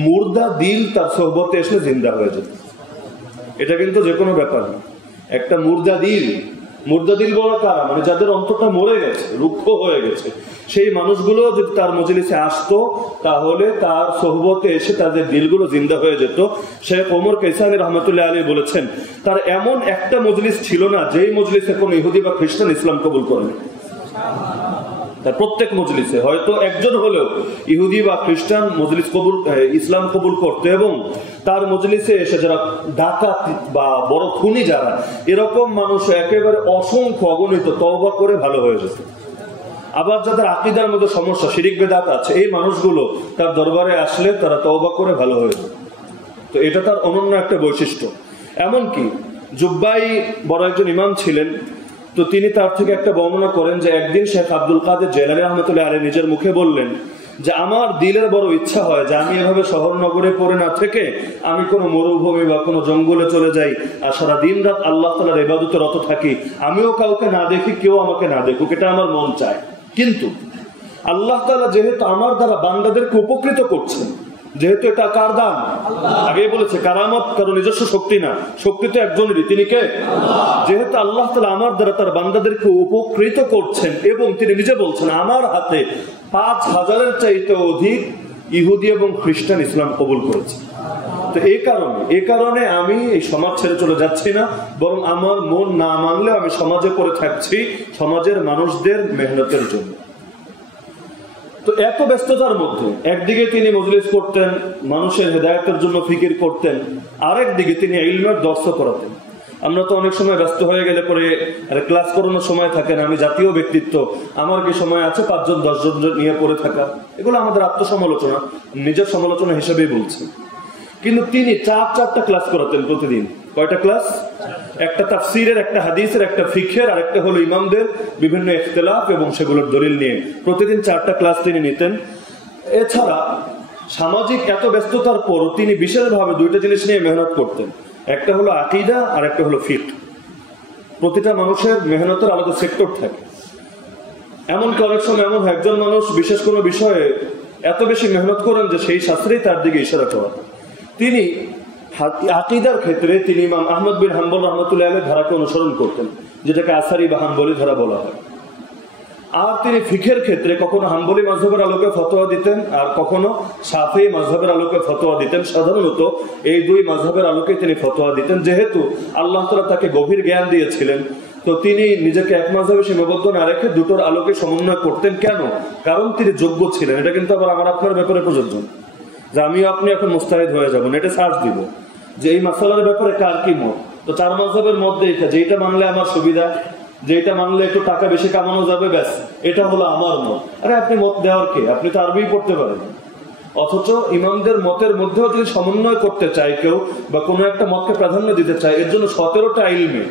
মুর্দা দিল তার সোহবতে এসে জিন্দা হয়ে যেত। এটা কিন্তু যে কোনো ব্যাপার না। একটা মুর্দা দিল বলা কারা? মানে যাদের অন্তরটা মরে গেছে, রুক্ষ হয়ে গেছে, সেই মানুষগুলো যদি তার মজলিসে আসতো, তাহলে তার সোহবতে এসে তাদের দিলগুলো জিন্দা হয়ে যেত। শেখ ওমর কায়সানী রাহমাতুল্লাহ আলাইহি বলেছেন, তার এমন একটা মজলিস ছিল না যেই মজলিসে কোন ইহুদি বা খ্রিস্টান ইসলাম কবুল করেনি। তার প্রত্যেক মজলিসে হয়তো একজন হলেও ইহুদি বা খ্রিস্টান ইসলাম কবুল করতে, এবং তার মজলিসে এসে যারা ডাকাত বা বড় খুনি যারা, এরকম মানুষ একেবারে অসংখ্য অগণিত তওবা করে ভালো হয়ে যেত। আবার যাদের আকীদার মধ্যে সমস্যা, শিরিক বেদাত আছে, এই মানুষগুলো তার দরবারে আসলে তারা তওবা করে ভালো হয়ে যেত। তো এটা তার অনন্য একটা বৈশিষ্ট্য। এমনকি জুব্বাই বড় একজন ইমাম ছিলেন। তো তিনি তার থেকে একটা বর্ণনা করেন যে একদিন শেখ আব্দুল কাদের জিলানী রাহমাতুল্লাহ আলাইহি নিজের মুখে বললেন যে আমার দিলের বড় ইচ্ছা হয় যে আমি এভাবে শহর নগরে পড়ে না থেকে আমি কোনো মরুভূমি বা কোনো জঙ্গলে চলে যাই আর সারা দিন রাত আল্লাহ তাআলার ইবাদতে রত থাকি, আমিও কাউকে না দেখি, কেউ আমাকে না দেখুক, এটা আমার মন চায়। কিন্তু আল্লাহ তাআলা যেহেতু আমার দ্বারা বান্দাদেরকে উপকৃত করছেন, যেহেতু এটা কার দান? আগেই বলেছে কারামত কারো নিজস্ব শক্তি না, শক্তি তো একজনেরই, তিনি কে? যেহেতু আল্লাহ তাআলা আমার দ্বারা তার বান্দাদেরকে উপকৃত করছেন, এবং তিনি নিজে বলছেন আমার হাতে 5000-এর চাইতে অধিক ইহুদি এবং খ্রিস্টান ইসলাম কবুল করেছে। তো এই কারণে আমি এই সমাজ ছেড়ে চলে যাচ্ছি না, বরং আমার মন না মানলে আমি সমাজে পড়ে থাকছি সমাজের মানুষদের মেহনতের জন্য। তো এত ব্যস্ততার মধ্যে একদিকে তিনি মজলিস করতেন, মানুষের হেদায়েতের জন্য ফিকির করতেন, আরেকদিকে তিনি ইলমের দর্শ করাতেন। আমরা তো অনেক সময় ব্যস্ত হয়ে গেলে পরে ক্লাস করানোর সময় থাকে না, আমি জাতীয় ব্যক্তিত্ব, আমার কি সময় আছে 5-10 জন নিয়ে পড়ে থাকা? এগুলো আমাদের আত্মসমালোচনা, নিজের সমালোচনা হিসেবেই বলছি। কিন্তু তিনি 4-4টা ক্লাস করাতেন প্রতিদিন, কয়টা ক্লাস? একটা তাফসীরের, একটা হাদিসের, একটা ফিকহের, আর একটা হলো ইমামদের বিভিন্ন ইখতিলাফ এবং সেগুলোর দলিল নিয়ে প্রতিদিন 4টা ক্লাস তিনি নিতেন। এছাড়া সামাজিক এত ব্যস্ততার পর তিনি বিশেষভাবে 2টা জিনিস নিয়ে মেহনত করতেন, একটা হলো আকীদা আর একটা হলো ফিকহ। প্রতিটা মানুষের মেহনতের আলাদা সেক্টর থাকে। এমনকি অনেক সময় এমন একজন মানুষ বিশেষ কোনো বিষয়ে এত বেশি মেহনত করেন যে সেই শাস্ত্রেই তার দিকে ইশারা করা। তিনি আকীদার ক্ষেত্রে তিনি ইমাম আহমদ বিন হাম্বল রাহমাতুল্লাহ আলাইহির ধারাকে অনুসরণ করতেন, যেটাকে আসারি বা হাম্বলি ধারা বলা হয়। আর তিনি ফিকহের ক্ষেত্রে কখনো হাম্বলি মাযহাবের আলোকে ফতোয়া দিতেন আর কখনো শাফিঈ মাযহাবের আলোকে ফতোয়া দিতেন। সাধারণত এই 2 মাযহাবের আলোকে তিনি ফতোয়া দিতেন। যেহেতু আল্লাহ তাআলা তাকে গভীর জ্ঞান দিয়েছিলেন, তো তিনি নিজেকে এক মাযহাবে সীমাবদ্ধ না রেখে 2টোর আলোকে সমন্বয় করতেন। কেন? কারণ তিনি যোগ্য ছিলেন। এটা কিন্তু আবার আমার আপনার ব্যাপারে প্রযোজ্য, যে আমিও আপনি এখন মুস্তাহিদ হয়ে যাবো, নেটে সার্চ দিব যে এই মাসালার ব্যাপারে কার কি মত। তো 4 মাযহাবের মধ্যে যেটা মানলে আমার সুবিধা, যেটা মানলে একটু টাকা বেশি কামানো যাবে, ব্যাস এটা হলো আমার মত। আরে আপনি মত দেওয়ার কে? আপনি তো আরবি পড়তে পারেন। অথচ ইমামদের মতের মধ্যেও যদি সমন্বয় করতে চায় কেউ বা কোনো একটা মতকে প্রাধান্য দিতে চায়, এর জন্য 17টা ইলমে,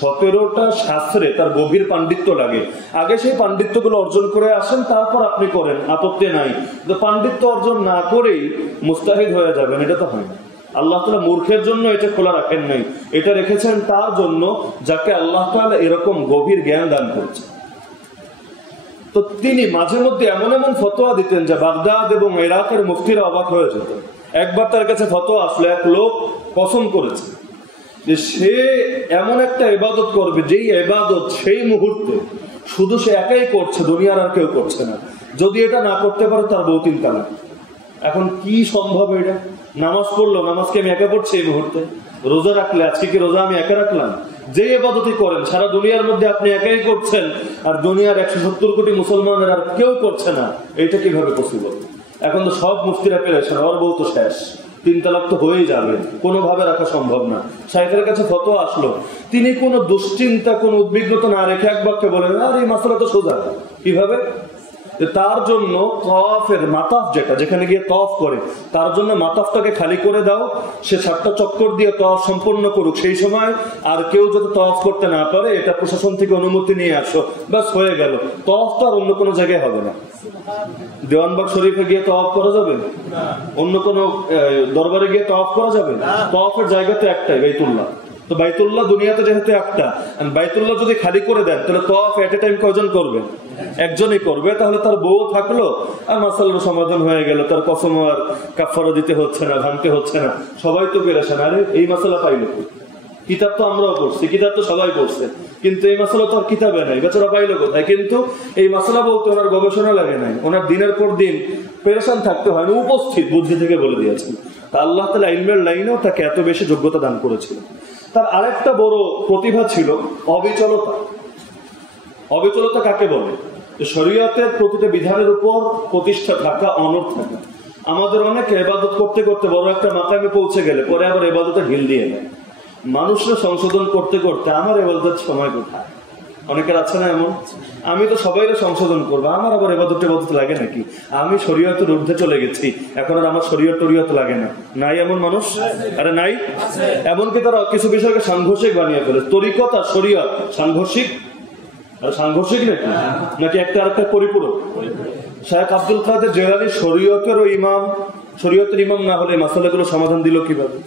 17টা শাস্ত্রে তার গভীর পাণ্ডিত্য লাগে। আগে সেই পাণ্ডিত্যগুলো অর্জন করে আসেন, তারপর আপনি করেন, আপত্তি নাই। তো পাণ্ডিত্য অর্জন না করেই মুস্তাহিদ হয়ে যাবেন, এটা তো হয় না। আল্লাহ তাআলা মূর্খের জন্য এটা খোলা রাখেন নাই, এটা রেখেছেন তার জন্য যাকে আল্লাহ তাআলা এরকম গভীর জ্ঞান দান করেছেন। তো তিনি মাঝে মধ্যে এমন এমন ফতোয়া দিতেন যে বাগদাদ এবং ইরাকের মুফতিরা অবাক হয়ে যেত। একবার তার কাছে ফতোয়া আসলে এক লোক কসম করেছে যে সে এমন একটা ইবাদত করবে যেই ইবাদত সেই মুহূর্তে শুধু সে একাই করছে, দুনিয়ার আর কেউ করছে না। যদি এটা না করতে পারে তার বউ 3 তালাক। এখন কি সম্ভব এটা? নামাজ পড়লো, নামাজকে আমি একা পড়ছি এই মুহূর্তে। রোজা রাখলে আজকে কি রোজা আমি একা রাখলাম? যে ইবাদতই করেন সারা দুনিয়ার মধ্যে আপনি একাই করছেন, আর দুনিয়ার 170 কোটি মুসলমানের আর কেউ করছে না। এটা কিভাবে পসিবল? এখন তো সব মুফতিরা পেরেছেন, ওর বউ তো শেষ, 3 তালাক তো হয়েই যাবে, কোনোভাবে রাখা সম্ভব না। শাইখের কাছে ফতোয়া আসলো, তিনি কোনো দুশ্চিন্তা, কোনো উদ্বিগ্নতা না রেখে এক বাক্যে বলেন, আর এই মাসলা তো সোজা। কিভাবে? তার জন্য তওয়াফের মাতাফ, যেখানে গিয়ে তওয়াফ করে, তার জন্য মাতাফটাকে খালি করে দাও, সে 7টা চক্কর দিয়ে তওয়াফ সম্পন্ন করুক। সেই সময় আর কেউ যদি তওয়াফ করতে না পারে, এটা প্রশাসন থেকে অনুমতি নিয়ে আসো, ব্যাস হয়ে গেল। তওয়াফ তো আর অন্য কোনো জায়গায় হবে না। দেওয়ানবাগ শরীফে গিয়ে তওয়াফ করা যাবে? অন্য কোনো দরবারে গিয়ে তওয়াফ করা যাবে? তওয়াফের জায়গা তো একটাই, বাইতুল্লাহ। তো বাইতুল্লাহ দুনিয়াতে যেহেতু একটা, বাইতুল্লাহ যদি খালি করে দেন তাহলে তওয়াফ এট এ টাইম কয়জন করবে? একজনই করবে। তাহলে তার বউ থাকলো আর মাসালার সমাধান হয়ে গেল, তার কসম আর কাফারা দিতে হচ্ছে না, ভাঙতে হচ্ছে না। সবাই তো পেরেছেন, আরে এই মাসালা পাইলো। কিতাব তো আমরাও পড়ছি, কিতাব তো সবাই পড়ছে, কিন্তু এই মাসালা তো আর কিতাবে নাই, বেচারা পাইলো কোথায়? কিন্তু এই মাসালা বলতে ওনার গবেষণা লাগে নাই, ওনার দিনের পর দিন পেরেশান থাকতে হয় না, উপস্থিত বুদ্ধি থেকে বলে দিয়েছেন। তা আল্লাহ তাআলা ইলমের লাইনেও তাকে এত বেশি যোগ্যতা দান করেছিল। তার আরেকটা বড় প্রতিভা ছিল অবিচলতা। অবিচলতা কাকে বলে? শরীয়তের প্রতিটা বিধানের উপর প্রতিষ্ঠা থাকা, অনড় থাকা। আমাদের অনেকে ইবাদত করতে করতে বড় একটা মাকামে পৌঁছে গেলে পরে আবার ইবাদতে ঢিল দিয়ে দেয়। মানুষরা সংশোধন করতে করতে আমার ইবাদতের সময় কোথায়? অনেকের আছে না এমন, আমি তো সবাই সংশোধন করবো, আমার আবার ইবাদত লাগে নাকি? আমি শরীয়তের ঊর্ধ্বে চলে গেছি, এখন আর আমার শরীয়ত লাগে না। নাই এমন মানুষ? আরে নাই। এমনকি তারা কিছু বিষয়কে সাংঘর্ষিক বানিয়ে ফেলে। তরিকত আর শরীয়ত সাংঘর্ষিক? আর সাংঘর্ষিক নাকি একটা আরেকটা পরিপূরক? শায়খ আব্দুল কাদের জিলানী শরীয়তের ইমাম না হলে মাসালাগুলো সমাধান দিল কিভাবে?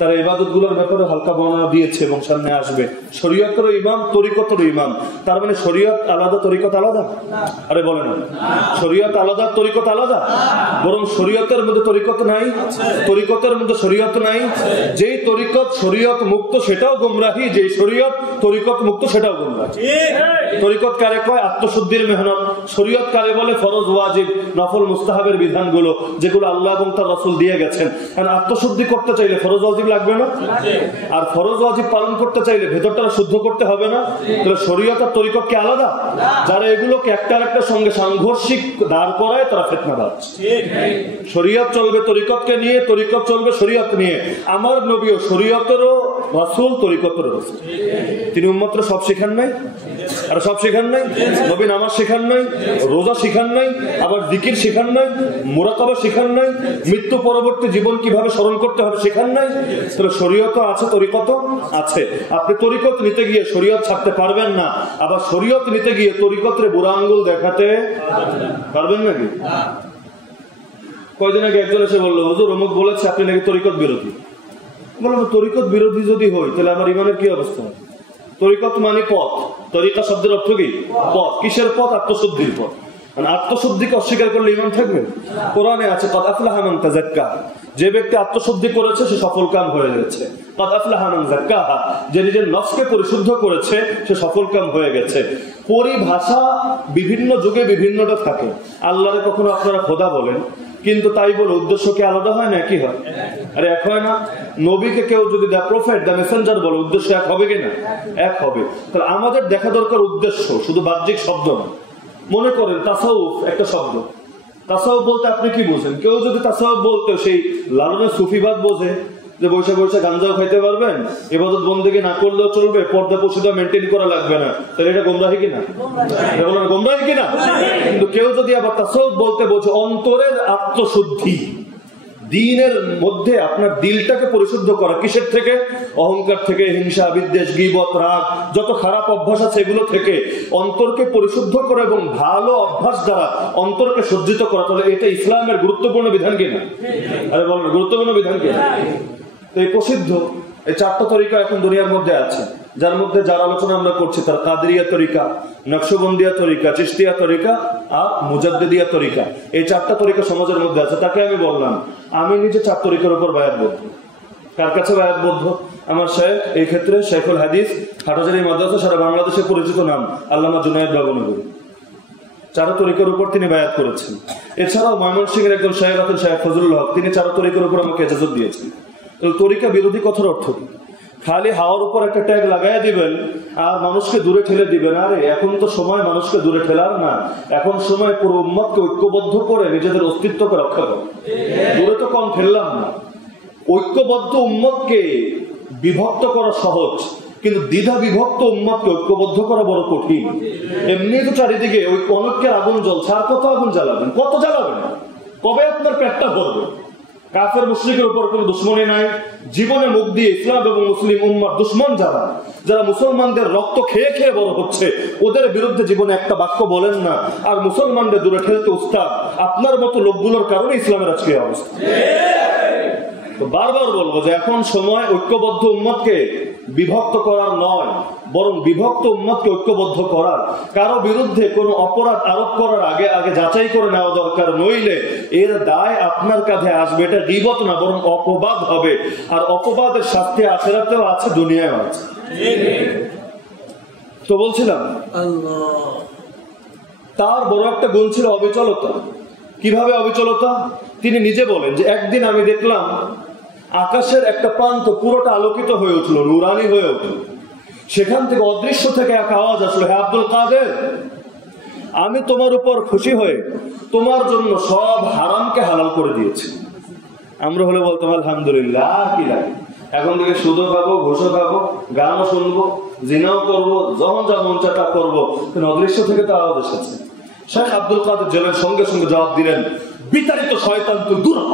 তারা ইবাদত গুলোর ব্যাপারে হালকা বর্ণনা দিয়েছে এবং সামনে আসবে। শরীয়তের ইমাম, তরিকতের ইমাম, তার মানে শরীয়ত আলাদা, তরিকত আলাদা? আরে বলে না, শরীয়ত আলাদা, তরিকত আলাদা? বরং শরীয়তের মধ্যে তরিকত নাই, তরিকতের মধ্যে শরীয়ত নাই। যেই তরিকত শরীয়ত মুক্ত সেটাও গুমরাহি, যেই শরীয়ত তরিকত মুক্ত সেটাও গুমরাহি। তরিকত কারে কয়? আত্মশুদ্ধির মেহনত। শরীয়ত কারে বলে? ফরজ, ওয়াজিব, নফল, মুস্তাহাবের বিধানগুলো যেগুলো আল্লাহ এবং তার রাসূল দিয়ে গেছেন। কারণ আত্মশুদ্ধি করতে চাইলে ফরজ ওয়াজিব লাগবে না? আর ফরজ ওয়াজিব পালন করতে চাইলে ভেতরটা শুদ্ধ করতে হবে না? তাহলে শরীয়ত আর তরিকত কি আলাদা? যারা এগুলোকে একটা আরেকটার সঙ্গে সাংঘর্ষিক দাঁড় করায় তারা ফিতনাবাজ। শরীয়ত চলবে তরিকতকে নিয়ে, তরিকত চলবে শরীয়ত নিয়ে। আমার নবীও শরীয়তেরও রাসূল, তরিকতেরও রাসূল। তিনি উম্মতরে সব শিখান নাই? আর সব শেখান নাই? নবী নামাজ শেখান নাই, রোজা শেখান নাই, আবার জিকির শেখান নাই, মুরাকাবা শেখান নাই, মৃত্যু পরবর্তী জীবন কিভাবে স্মরণ করতে হবে শেখান নাই? তাহলে শরীয়ত আছে, তরিকত আছে। আপনি তরিকত নিতে গিয়ে শরীয়ত ছাড়তে পারবেন না, আবার শরীয়ত নিতে গিয়ে তরিকতের বুড়া আঙ্গুল দেখাতে পারবেন নাকি? কয়দিন আগে একজন এসে বললো, হুজুর অমুক বলেছে আপনি নাকি তরিকত বিরোধী। বললাম, তরিকত বিরোধী যদি হই তাহলে আমার ইমানের কি অবস্থা? তরিকত মানে পথ, তরিকা শব্দের অর্থ কি? পথ। কিসের পথ? আত্মশুদ্ধির পথ। মানে আত্মশুদ্ধিকে অস্বীকার করলে ইমান থাকবে? কোরআনে আছে ক্বাদ আফলাহা মান তাযাক্কা, যে ব্যক্তি আত্মশুদ্ধি করেছে সে সফল কাম হয়ে গেছে। ক্বাদ আফলাহা মান যাক্কাহা, যে নিজের নফসকে পরিশুদ্ধ করেছে সে সফল কাম হয়ে গেছে। পরিভাষা বিভিন্ন যুগে বিভিন্নটা থাকে। আল্লাহরে কখনো আপনারা খোদা বলেন, কিন্তু তাই বলে উদ্দেশ্য কি আলাদা হয় না? কি হয়? আরে এক হয় না? নবীকে কেউ যদি দ্য প্রফেট, দ্য মেসেঞ্জার বলে, উদ্দেশ্য এক হবে কিনা? এক হবে। তাহলে আমাদের দেখা দরকার উদ্দেশ্য, শুধু বাহ্যিক শব্দ না। মনে করেন তাসাউফ একটা শব্দ, তাসাউফ বলতে আপনি কি বুঝেন? কেউ যদি তাসাউফ বলতে সেই লালনের সুফিবাদ বোঝে, যে বসে বসে গাঞ্জাও খাইতে পারবেন, ইবাদত বন্দেগী না করলেও চলবে, পর্দা পর্দা মেনটেন করা লাগবে না, তাহলে এটা গোমরাহি কিনা? গোমরাহি কিনা? কিন্তু কেউ যদি আবার তাসাউফ বলতে বোঝে অন্তরের আত্মশুদ্ধি, দ্বীনের মধ্যে আপনার দিলটাকে পরিশুদ্ধ করা, কিসের থেকে? অহংকার থেকে, হিংসা, বিদ্বেষ, গীবত, রাগ, যত খারাপ অভ্যাস আছে এগুলো থেকে অন্তরকে পরিশুদ্ধ করা এবং ভালো অভ্যাস দ্বারা অন্তরকে সজ্জিত করা, তাহলে এটা ইসলামের গুরুত্বপূর্ণ বিধান কিনা? আরে বলেন, গুরুত্বপূর্ণ বিধান কিনা? তো এই প্রসিদ্ধ এই চারটা তরিকা এখন দুনিয়ার মধ্যে আছে, যার মধ্যে যার আলোচনা আমরা করছি তার কাদরিয়া তরিকা, নকশবন্দিয়া তরিকা, চিশতিয়া তরিকা আর মুজাদ্দিদিয়া তরিকা। এই চারটা তরিকা সমাজের মধ্যে আছে। তাকে আমি বললাম, আমি নিজে চার তরিকার উপর বায়াতবদ্ধ। কার কাছে বায়াতবদ্ধ? আমার শেখ, এই ক্ষেত্রে শেখুল হাদিস হাটহাজারী মাদ্রাসা, সারা বাংলাদেশে পরিচিত নাম আল্লামা জুনায়েদ বাবনগরী। চার তরিকার উপর তিনি বায়াত করেছেন। এছাড়াও ময়মনসিংহের একজন শেখ আছেন, শেখ ফজলুল হক, তিনি চার তরিকার উপর আমাকে ইজাজত দিয়েছেন। তরিকা বিরোধী কথার অর্থ কি? খালি হাওয়ার উপর একটা ট্যাগ লাগাইয়া দিবেন আর মানুষকে দূরে ঠেলে দিবেন। আরে এখন তো সময় মানুষকে দূরে ঠেলার না, এখন সময় পুরো উম্মতকে ঐক্যবদ্ধ করে নিজেদের অস্তিত্বকে রক্ষা করে। দূরে তো কম ঠেললাম না। ঐক্যবদ্ধ উম্মতকে বিভক্ত করা সহজ, কিন্তু দ্বিধা বিভক্ত উম্মতকে ঐক্যবদ্ধ করা বড় কঠিন। এমনি তো চারিদিকে ওই অনৈক্যের আগুন জ্বলছে, আর কত আগুন জ্বালাবেন? কত জ্বালাবেন? কবে আপনার পেটটা ভরবে? কাফের মুশরিকের উপর কোনো দুশ্মনী নাই। জীবনে মুখ দিয়ে ইসলাম এবং মুসলিম উম্মার দুশ্মন যারা, যারা মুসলমানদের রক্ত খেয়ে খেয়ে বড় হচ্ছে, ওদের বিরুদ্ধে জীবনে একটা বাক্য বলেন না, আর মুসলমানদের দূরে ঠেলতে উস্তাদ। আপনার মতো লোকগুলোর কারণে ইসলামের আজকে অবস্থা। তো বারবার বলবো যে এখন সময় ঐক্যবদ্ধ উম্মতকে বিভক্ত করার নয়, বরং বিভক্ত উম্মতকে ঐক্যবদ্ধ করার। কারো বিরুদ্ধে কোনো অপরাধ আরোপ করার আগে আগে যাচাই করে নেওয়া দরকার, নইলে এর দায় আপনার কাঁধে আসবে। এটা গীবত না, বরং অপবাদ হবে। আর অপবাদের শাস্তি আখিরাতেও আছে, দুনিয়ায় আছে। তো বলছিলাম তার বড় একটা গুণ ছিল অবিচলতা। কিভাবে অবিচলতা? তিনি নিজে বলেন যে একদিন আমি দেখলাম আকাশের একটা প্রান্ত পুরোটা আলোকিত হয়ে উঠলো, নুরানি হয়ে উঠল। সেখান থেকে অদৃশ্য থেকে এক আওয়াজ আসলো, হে আব্দুল কাদের, আমি তোমার উপর খুশি হয়ে তোমার জন্য সব হারামকে হালাল করে দিয়েছি। আমরা হলে বলতাম আলহামদুলিল্লাহ, কি লাগে, এখন থেকে সুদও খাবো, ঘুষও খাবো, গানও শুনবো, জিনাও করবো, যখন যা মন চাটা করবো। কিন্তু অদৃশ্য থেকে তো আওয়াজ এসেছে। শেখ আব্দুল কাদের জেলের সঙ্গে সঙ্গে জবাব দিলেন, বিতাড়িত শয়তান তুই দূর হ।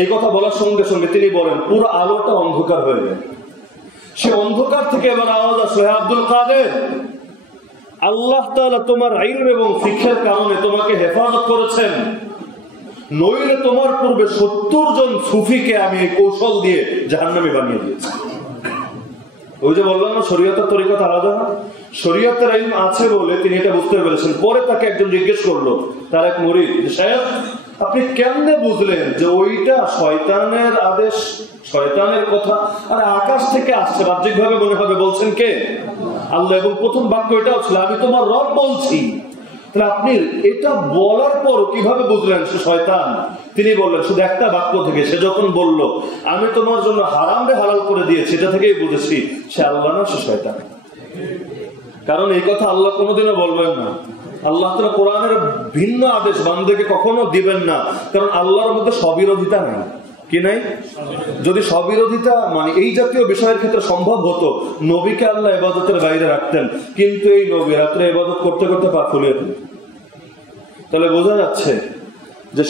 এই কথা বলার সঙ্গে সঙ্গে তিনি বলেন পুরো আলোটা অন্ধকার হয়ে যায়। সে অন্ধকার থেকে এবার আওয়াজ আসলো, হে আব্দুল কাদের, আল্লাহ তাআলা তোমার ইলম এবং শিক্ষার কারণে তোমাকে হেফাজত করেছেন, নইলে তোমার পূর্বে 70 জন সুফিকে আমি এই কৌশল দিয়ে জাহান্নামী বানিয়ে দিয়েছি। ওই যে বললাম না, শরীয়তের তরিকত আলাদা না। শরীয়তের ইলম আছে বলে তিনি এটা বুঝতে পেরেছেন। পরে তাকে একজন জিজ্ঞেস করলো, তার এক মুরিদ, সাহেব আপনি কেমনে বুঝলেন যে ওইটা শয়তানের আদেশ, শয়তানের কথা? আর আকাশ থেকে আসছে, বাহ্যিক ভাবে মনে হবে বলছেন কে? আল্লাহ। এবং প্রথম বাক্য এটাও ছিল, আমি তোমার রব বলছি। তাহলে আপনি এটা বলার পর কিভাবে বুঝলেন সে শয়তান? তিনি বললেন শুধু একটা বাক্য থেকে। সে যখন বলল আমি তোমার জন্য হারামে হালাল করে দিয়েছি, এটা থেকেই বুঝেছি সে আল্লাহ না, সে শয়তান। কারণ এই কথা আল্লাহ কোনোদিনও বলবেন না। আল্লাহ তাআলা কোরআনের ভিন্ন আদেশ বান্দাকে কখনো দিবেন না, কারণ আল্লাহর মধ্যে স্ববিরোধিতা নেই। কি নাই? যদি স্ববিরোধিতা মানে এই জাতীয় বিষয়ের ক্ষেত্রে সম্ভব হতো, নবীকে আল্লাহ ইবাদতের বাইরে রাখতেন, কিন্তু এই নবী রাত্রে ইবাদত করতে করতে পা ফুলিয়ে দিলেন। তাহলে বোঝা যাচ্ছে যে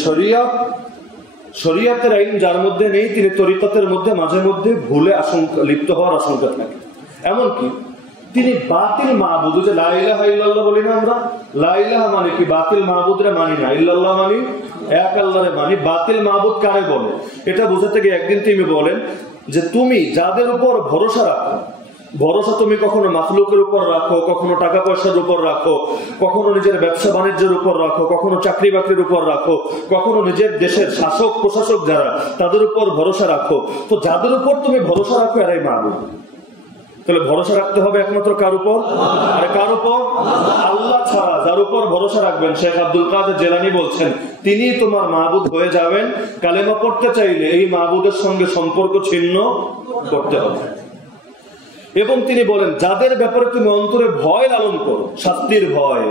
শরিয়াতের আইন যার মধ্যে নেই, তিনি তরিকতের মধ্যে মাঝে মধ্যে ভুলে লিপ্ত হওয়ার আশঙ্কা থাকে। এমনকি তিনি বাতিল মাহবুদ, যে লা ইলাহা ইল্লাল্লাহ বলি না আমরা, লা ইলাহা মানে কি? বাতিল মাহবুদরে মানি না, ইল্লাল্লাহ মানি এক আল্লাহরে মানি। বাতিল মাহবুদ কারে বলে এটা বোঝাতে গিয়ে একদিন তিনি বলেন যে তুমি যাদের উপর ভরসা রাখো, ভরসা তুমি কখনো মাখলুকের উপর রাখো, কখনো টাকা পয়সার উপর রাখো, কখনো নিজের ব্যবসা বাণিজ্যের উপর রাখো, কখনো চাকরি বাকরির উপর রাখো, কখনো নিজের দেশের শাসক প্রশাসক যারা তাদের উপর ভরসা রাখো। তো যাদের উপর তুমি ভরসা রাখো এরাই মাহবুদ। তাহলে ভরসা রাখতে হবে একমাত্র কার উপর? আরে কার উপর? আল্লাহ ছাড়া যার উপর ভরসা রাখবেন, শেখ আব্দুল কাদের জিলানী বলছেন, তিনি তোমার মাহবুদ হয়ে যাবেন। কালেমা পড়তে চাইলে এই মাহবুদের সঙ্গে সম্পর্ক ছিন্ন করতে হবে। এবং তিনি বলেন, যাদের ব্যাপারে তুমি অন্তরে ভয় লালন করো, শাস্তির ভয়,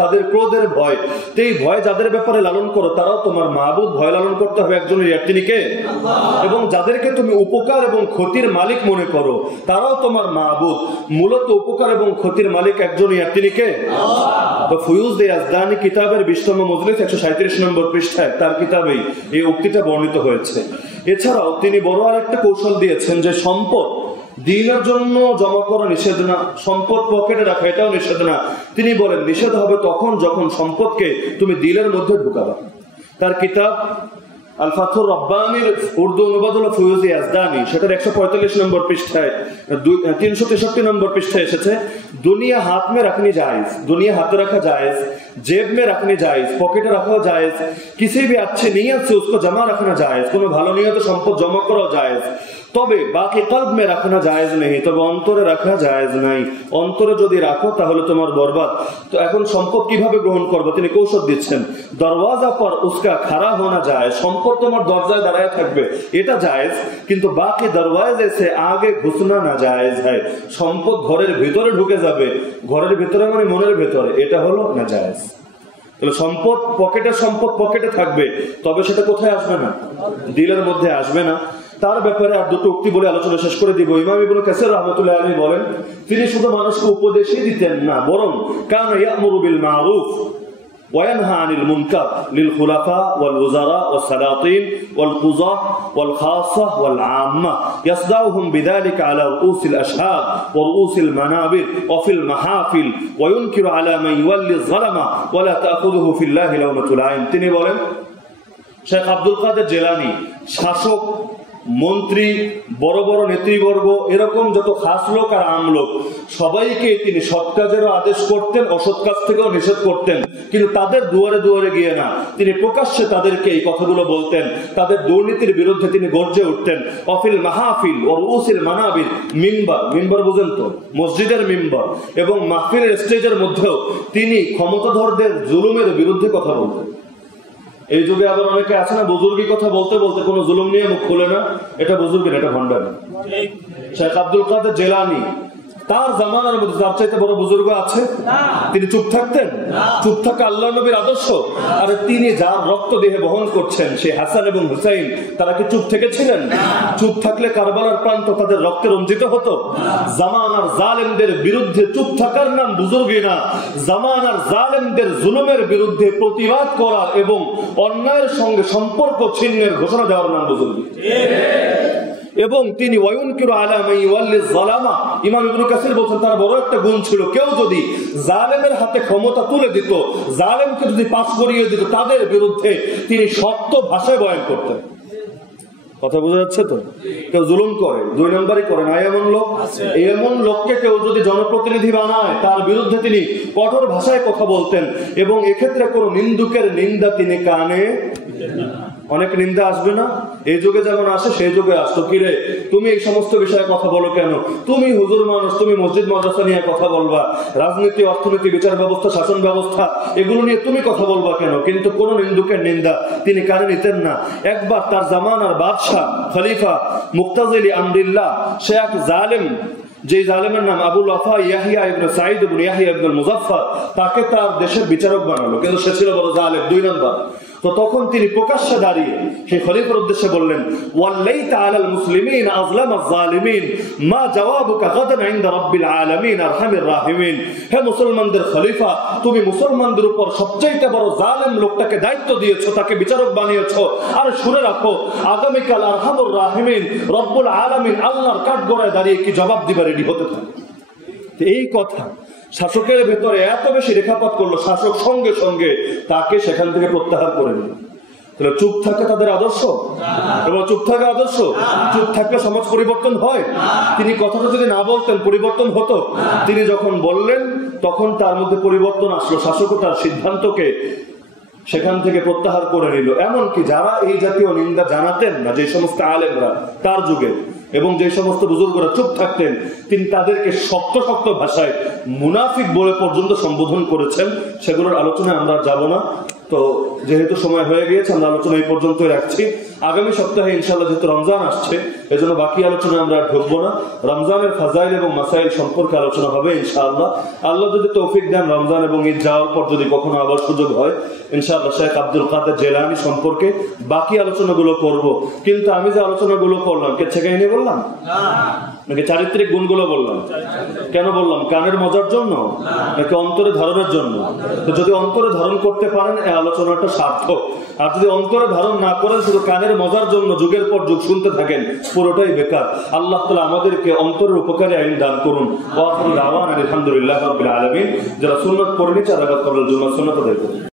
তাদের ক্রোধের ভয়, এই ভয় যাদের ব্যাপারে লালন করো তারাও তোমার মাহবুদ। ভয় লালন করতে হবে একজনের, তিনি কে? এবং যাদেরকে তুমি উপকার এবং ক্ষতির মালিক মনে করো তারাও তোমার মাহবুদ। মূলত উপকার এবং ক্ষতির মালিক একজনই, তিনি কে? ফুয়ুজ ইয়াজদানি কিতাবের 20তম মজলিস 137 নম্বর পৃষ্ঠায় তার কিতাবেই এই উক্তিটা বর্ণিত হয়েছে। এছাড়াও তিনি বড় আর একটা কৌশল দিয়েছেন যে সম্পদ দিনের জন্য জমা করা নিষেধ না, সম্পদ পকেটে রাখা এটাও নিষেধ না। তিনি বলেন নিষেধ হবে তখন যখন সম্পদকে তুমি দিলের মধ্যে ঢুকাবা। তার কিতাব আল ফাথুর রব্বানির উর্দু অনুবাদ হলো ফুয়ুজ ইয়াজদানি, সেটার 145 নম্বর পৃষ্ঠায় 363 নম্বর পৃষ্ঠায় এসেছে, দুনিয়া হাত মে রাখনি জায়েজ, দুনিয়া হাতে রাখা জায়েজ, जेब में रखने जायज, पॉकेटे रखा जायज, किसी भी अच्छे नियत से उसको जमा रखना जायज, কোনো ভালো নিয়তে সম্পদ জমা করা জায়েজ। তবে বাকি কলব মে রাখনা জায়েজ নেই, তবে অন্তরে রাখা জায়েজ নাই। অন্তরে যদি রাখো তাহলে তোমার বরবাদ। তো এখন সম্পদ কিভাবে গ্রহণ করবে তিনি কৌশল দিচ্ছেন। দরওয়াজা পর উসকা খাড়া হোনা যায়, সম্পদ তোমার দরজায় দাঁড়ায় থাকবে এটা জায়েজ, কিন্তু বাকি দরওয়াজে সে আগে ঘুসনা না জায়েজ হয়। সম্পদ ঘরের ভিতরে ঢুকে যাবে, ঘরের ভিতরে মানে মনের ভিতরে, এটা হলো না জায়েজ। তাহলে সম্পদ পকেটে, সম্পদ পকেটে থাকবে, তবে সেটা কোথায় আসবে না? দিলের মধ্যে আসবে না। তার ব্যাপারে আর দুটো উক্তি বলে আলোচনা শেষ করে দিব। ইমাম ইবনে কাসির রাহমাতুল্লাহ আলাইহি বলেন, তিনি শুধু মানুষকে উপদেশই দিতেন না, বরং কানা ইয়ামুরু বিল মারুফ ওয়া ইয়ানহা আনিল মুনকার লিল খুলাফা ওয়াল ওয়াজারা ওয়াস সালাতিন ওয়াল কুযা ওয়াল খাসা ওয়াল আম্মা ইয়াসদাউহুম বিযালিকা আলা রুউসিল আশহাদ ওয়া রুউসিল মানাবির ওয়া ফিল মাহফিল ওয়া ইউনকিরু আলা মান ইওয়াল্লি যালামা ওয়া লা তাখুযুহু ফিল্লাহি লাওমাতুল আইন। তিনি বলেন, শেখ আব্দুল কাদের জিলানী শাসক, মন্ত্রী, বড় বড় নেতৃবর্গ, এরকম যত খাস লোক আর আম লোক সবাইকে তিনি সৎ কাজেরও আদেশ করতেন, অসৎ কাজ থেকেও নিষেধ করতেন, কিন্তু তাদের দুয়ারে দুয়ারে গিয়ে না, তিনি প্রকাশ্যে তাদেরকে এই কথাগুলো বলতেন। তাদের দুর্নীতির বিরুদ্ধে তিনি গর্জে উঠতেন। অফিল মাহফিল ও রুউসিল মানাবির, মিম্বার, মিম্বার বুঝেন তো, মসজিদের মিম্বার এবং মাহফিলের স্টেজের মধ্যেও তিনি ক্ষমতাধরদের জুলুমের বিরুদ্ধে কথা বলতেন। এই যুগে আবার অনেকে আছে না, বুজুর্গি কথা বলতে বলতে কোনো জুলুম নিয়ে মুখ খুলে না, এটা বুজুর্গি না, এটা ভণ্ডামি। শেখ আব্দুল কাদের জিলানী তার জামানার মধ্যে তার চাইতে বড় বুজুর্গ আছে? তিনি চুপ থাকতেন? চুপ থাকা আল্লাহর নবীর আদর্শ। আর তিনি যার রক্ত দেহে বহন করছেন, সে হাসান এবং হুসাইন, তারা কি চুপ থেকেছিলেন? চুপ থাকলে কারবালার প্রান্ত তাদের রক্তে রঞ্জিত হতো। জামানার জালেমদের বিরুদ্ধে চুপ থাকার নাম বুজুর্গি না, জামানার জালেমদের জুলুমের বিরুদ্ধে প্রতিবাদ করা এবং অন্যায়ের সঙ্গে সম্পর্ক ছিন্নের ঘোষণা দেওয়ার নাম বুজুর্গি। এবং তিনি ওয়ায়ুনকিরু আলা মান ইওয়াল্লি যালামা, ইমাম ইবনে কাসির বলেন তার বড় একটা গুণ ছিল, কেউ যদি জালেমের হাতে ক্ষমতা তুলে দিত, জালেমকে যদি পাশ করিয়ে দিত, তাদের বিরুদ্ধে তিনি শক্ত ভাষায় বয়ান করতেন। কথা বোঝা যাচ্ছে তো? কেউ জুলুম করে, 2 নম্বরই করে না, এমন লোক, এমন লোককে কেউ যদি জনপ্রতিনিধি বানায় তার বিরুদ্ধে তিনি কঠোর ভাষায় কথা বলতেন। এবং এক্ষেত্রে কোন নিন্দুকের নিন্দা তিনি কানে, অনেক নিন্দা আসবে না, এই যুগে যেমন আসে সেই যুগে আসতো, কিরে তুমি এই সমস্ত বিষয়ে কথা বলো কেন? তুমি হুজুর মানুষ, তুমি মসজিদ মাদ্রাসা নিয়ে কথা বলবা, রাজনীতি, অর্থনীতি, বিচার ব্যবস্থা, শাসন ব্যবস্থা, এগুলো নিয়ে তুমি কথা বলবা কেন? কিন্তু কোন নিন্দুকের নিন্দা তিনি কানে নিতেন না। একবার তার জামানার বাদশাহ খলিফা মুক্তাজিলি আমরিল্লাহ, সে এক জালেম, যে জালেমের নাম আবুল ওয়াফা ইয়াহিয়া ইবনে সাঈদ ইবনে ইয়াহিয়া ইবনে মুজাফফর, তাকে তার দেশের বিচারক বানালো, কিন্তু সে ছিল বড় জালেম। 2 নম্বর, তো তখন তিনি প্রকাশ্যে দাঁড়িয়ে সেই খলিফার উদ্দেশ্যে বললেন, ওয়াল্লাইতা আলাল মুসলিমিন আযলামাজ জালিমিন মা জাওয়াবুকা গাদান ইনদা রাব্বিল আলামিন আরহামির রাহিমিন। হে মুসলমানদের খলিফা, তুমি মুসলমানদের উপর সবচেয়ে বড় জালেম লোকটাকে দায়িত্ব দিয়েছো, তাকে বিচারক বানিয়েছো। আর শুনে রাখো, আগামীকাল আরহামুর রাহিমিন রব্বুল আলামিন আল্লাহর কাঠগড়ায় দাঁড়িয়ে কি জবাব দিবা রেডি হতে থাকে। এই কথা শাসকের ভেতরে এত বেশি রেখাপাত করলো, শাসক সঙ্গে সঙ্গে তাকে সেখান থেকে প্রত্যাহার করে নিল। তাহলে চুপ থাকে তাদের আদর্শ, এবং চুপ থাকা আদর্শ, চুপ থাকলে সমাজ পরিবর্তন হয়। তিনি কথাটা যদি না বলতেন পরিবর্তন হতো। তিনি যখন বললেন তখন তার মধ্যে পরিবর্তন আসলো, শাসকও তার সিদ্ধান্তকে সেখান থেকে প্রত্যাহার করে নিল। এমনকি যারা এই জাতীয় নিন্দা জানাতেন না, যে সমস্ত আলেমরা তার যুগে এবং যে সমস্ত বুজুর্গরা চুপ থাকতেন, তিনি তাদেরকে শক্ত শক্ত ভাষায় মুনাফিক বলে পর্যন্ত সম্বোধন করেছেন। সেগুলোর আলোচনায় আমরা যাব না। তো যেহেতু সময় হয়ে গিয়েছে, আমরা আলোচনা এই পর্যন্তই রাখছি। আগামী সপ্তাহে ইনশাআল্লাহ যেহেতু রমজান আসছে, এজন্য বাকি আলোচনা আমরা ঢুকবো না। রমজানের ফাজাইল এবং মাসাইল সম্পর্কে আলোচনা হবে ইনশাআল্লাহ। আল্লাহ যদি তৌফিক দেন, রমজান এবং ঈদ যাওয়ার পর যদি কখনো আবার সুযোগ হয়, ইনশাআল্লাহ শেখ আব্দুল কাদের জেলানী সম্পর্কে বাকি আলোচনাগুলো করব। কিন্তু আমি যে আলোচনাগুলো করলাম, কে ছেঁকে নিয়ে বললাম নাকি চারিত্রিক গুণগুলো বললাম? কেন বললাম? কানের মজার জন্য নাকি অন্তরে ধারণের জন্য? তো যদি অন্তরে ধারণ করতে পারেন এই আলোচনাটা সার্থক। আর যদি অন্তরে ধারণ না করেন, শুধু কানের মজার জন্য যুগের পর যুগ শুনতে থাকেন, পুরোটাই বেকার। আল্লাহ তাআলা আমাদেরকে অন্তরের উপকারে আইন দান করুন। ওয়া আখিরু দাওয়ানা আলহামদুলিল্লাহি রাব্বিল আলামিন। যারা সুন্নাত পড়েনি তারা কবুল জন্য সুন্নাত আদায় করুন।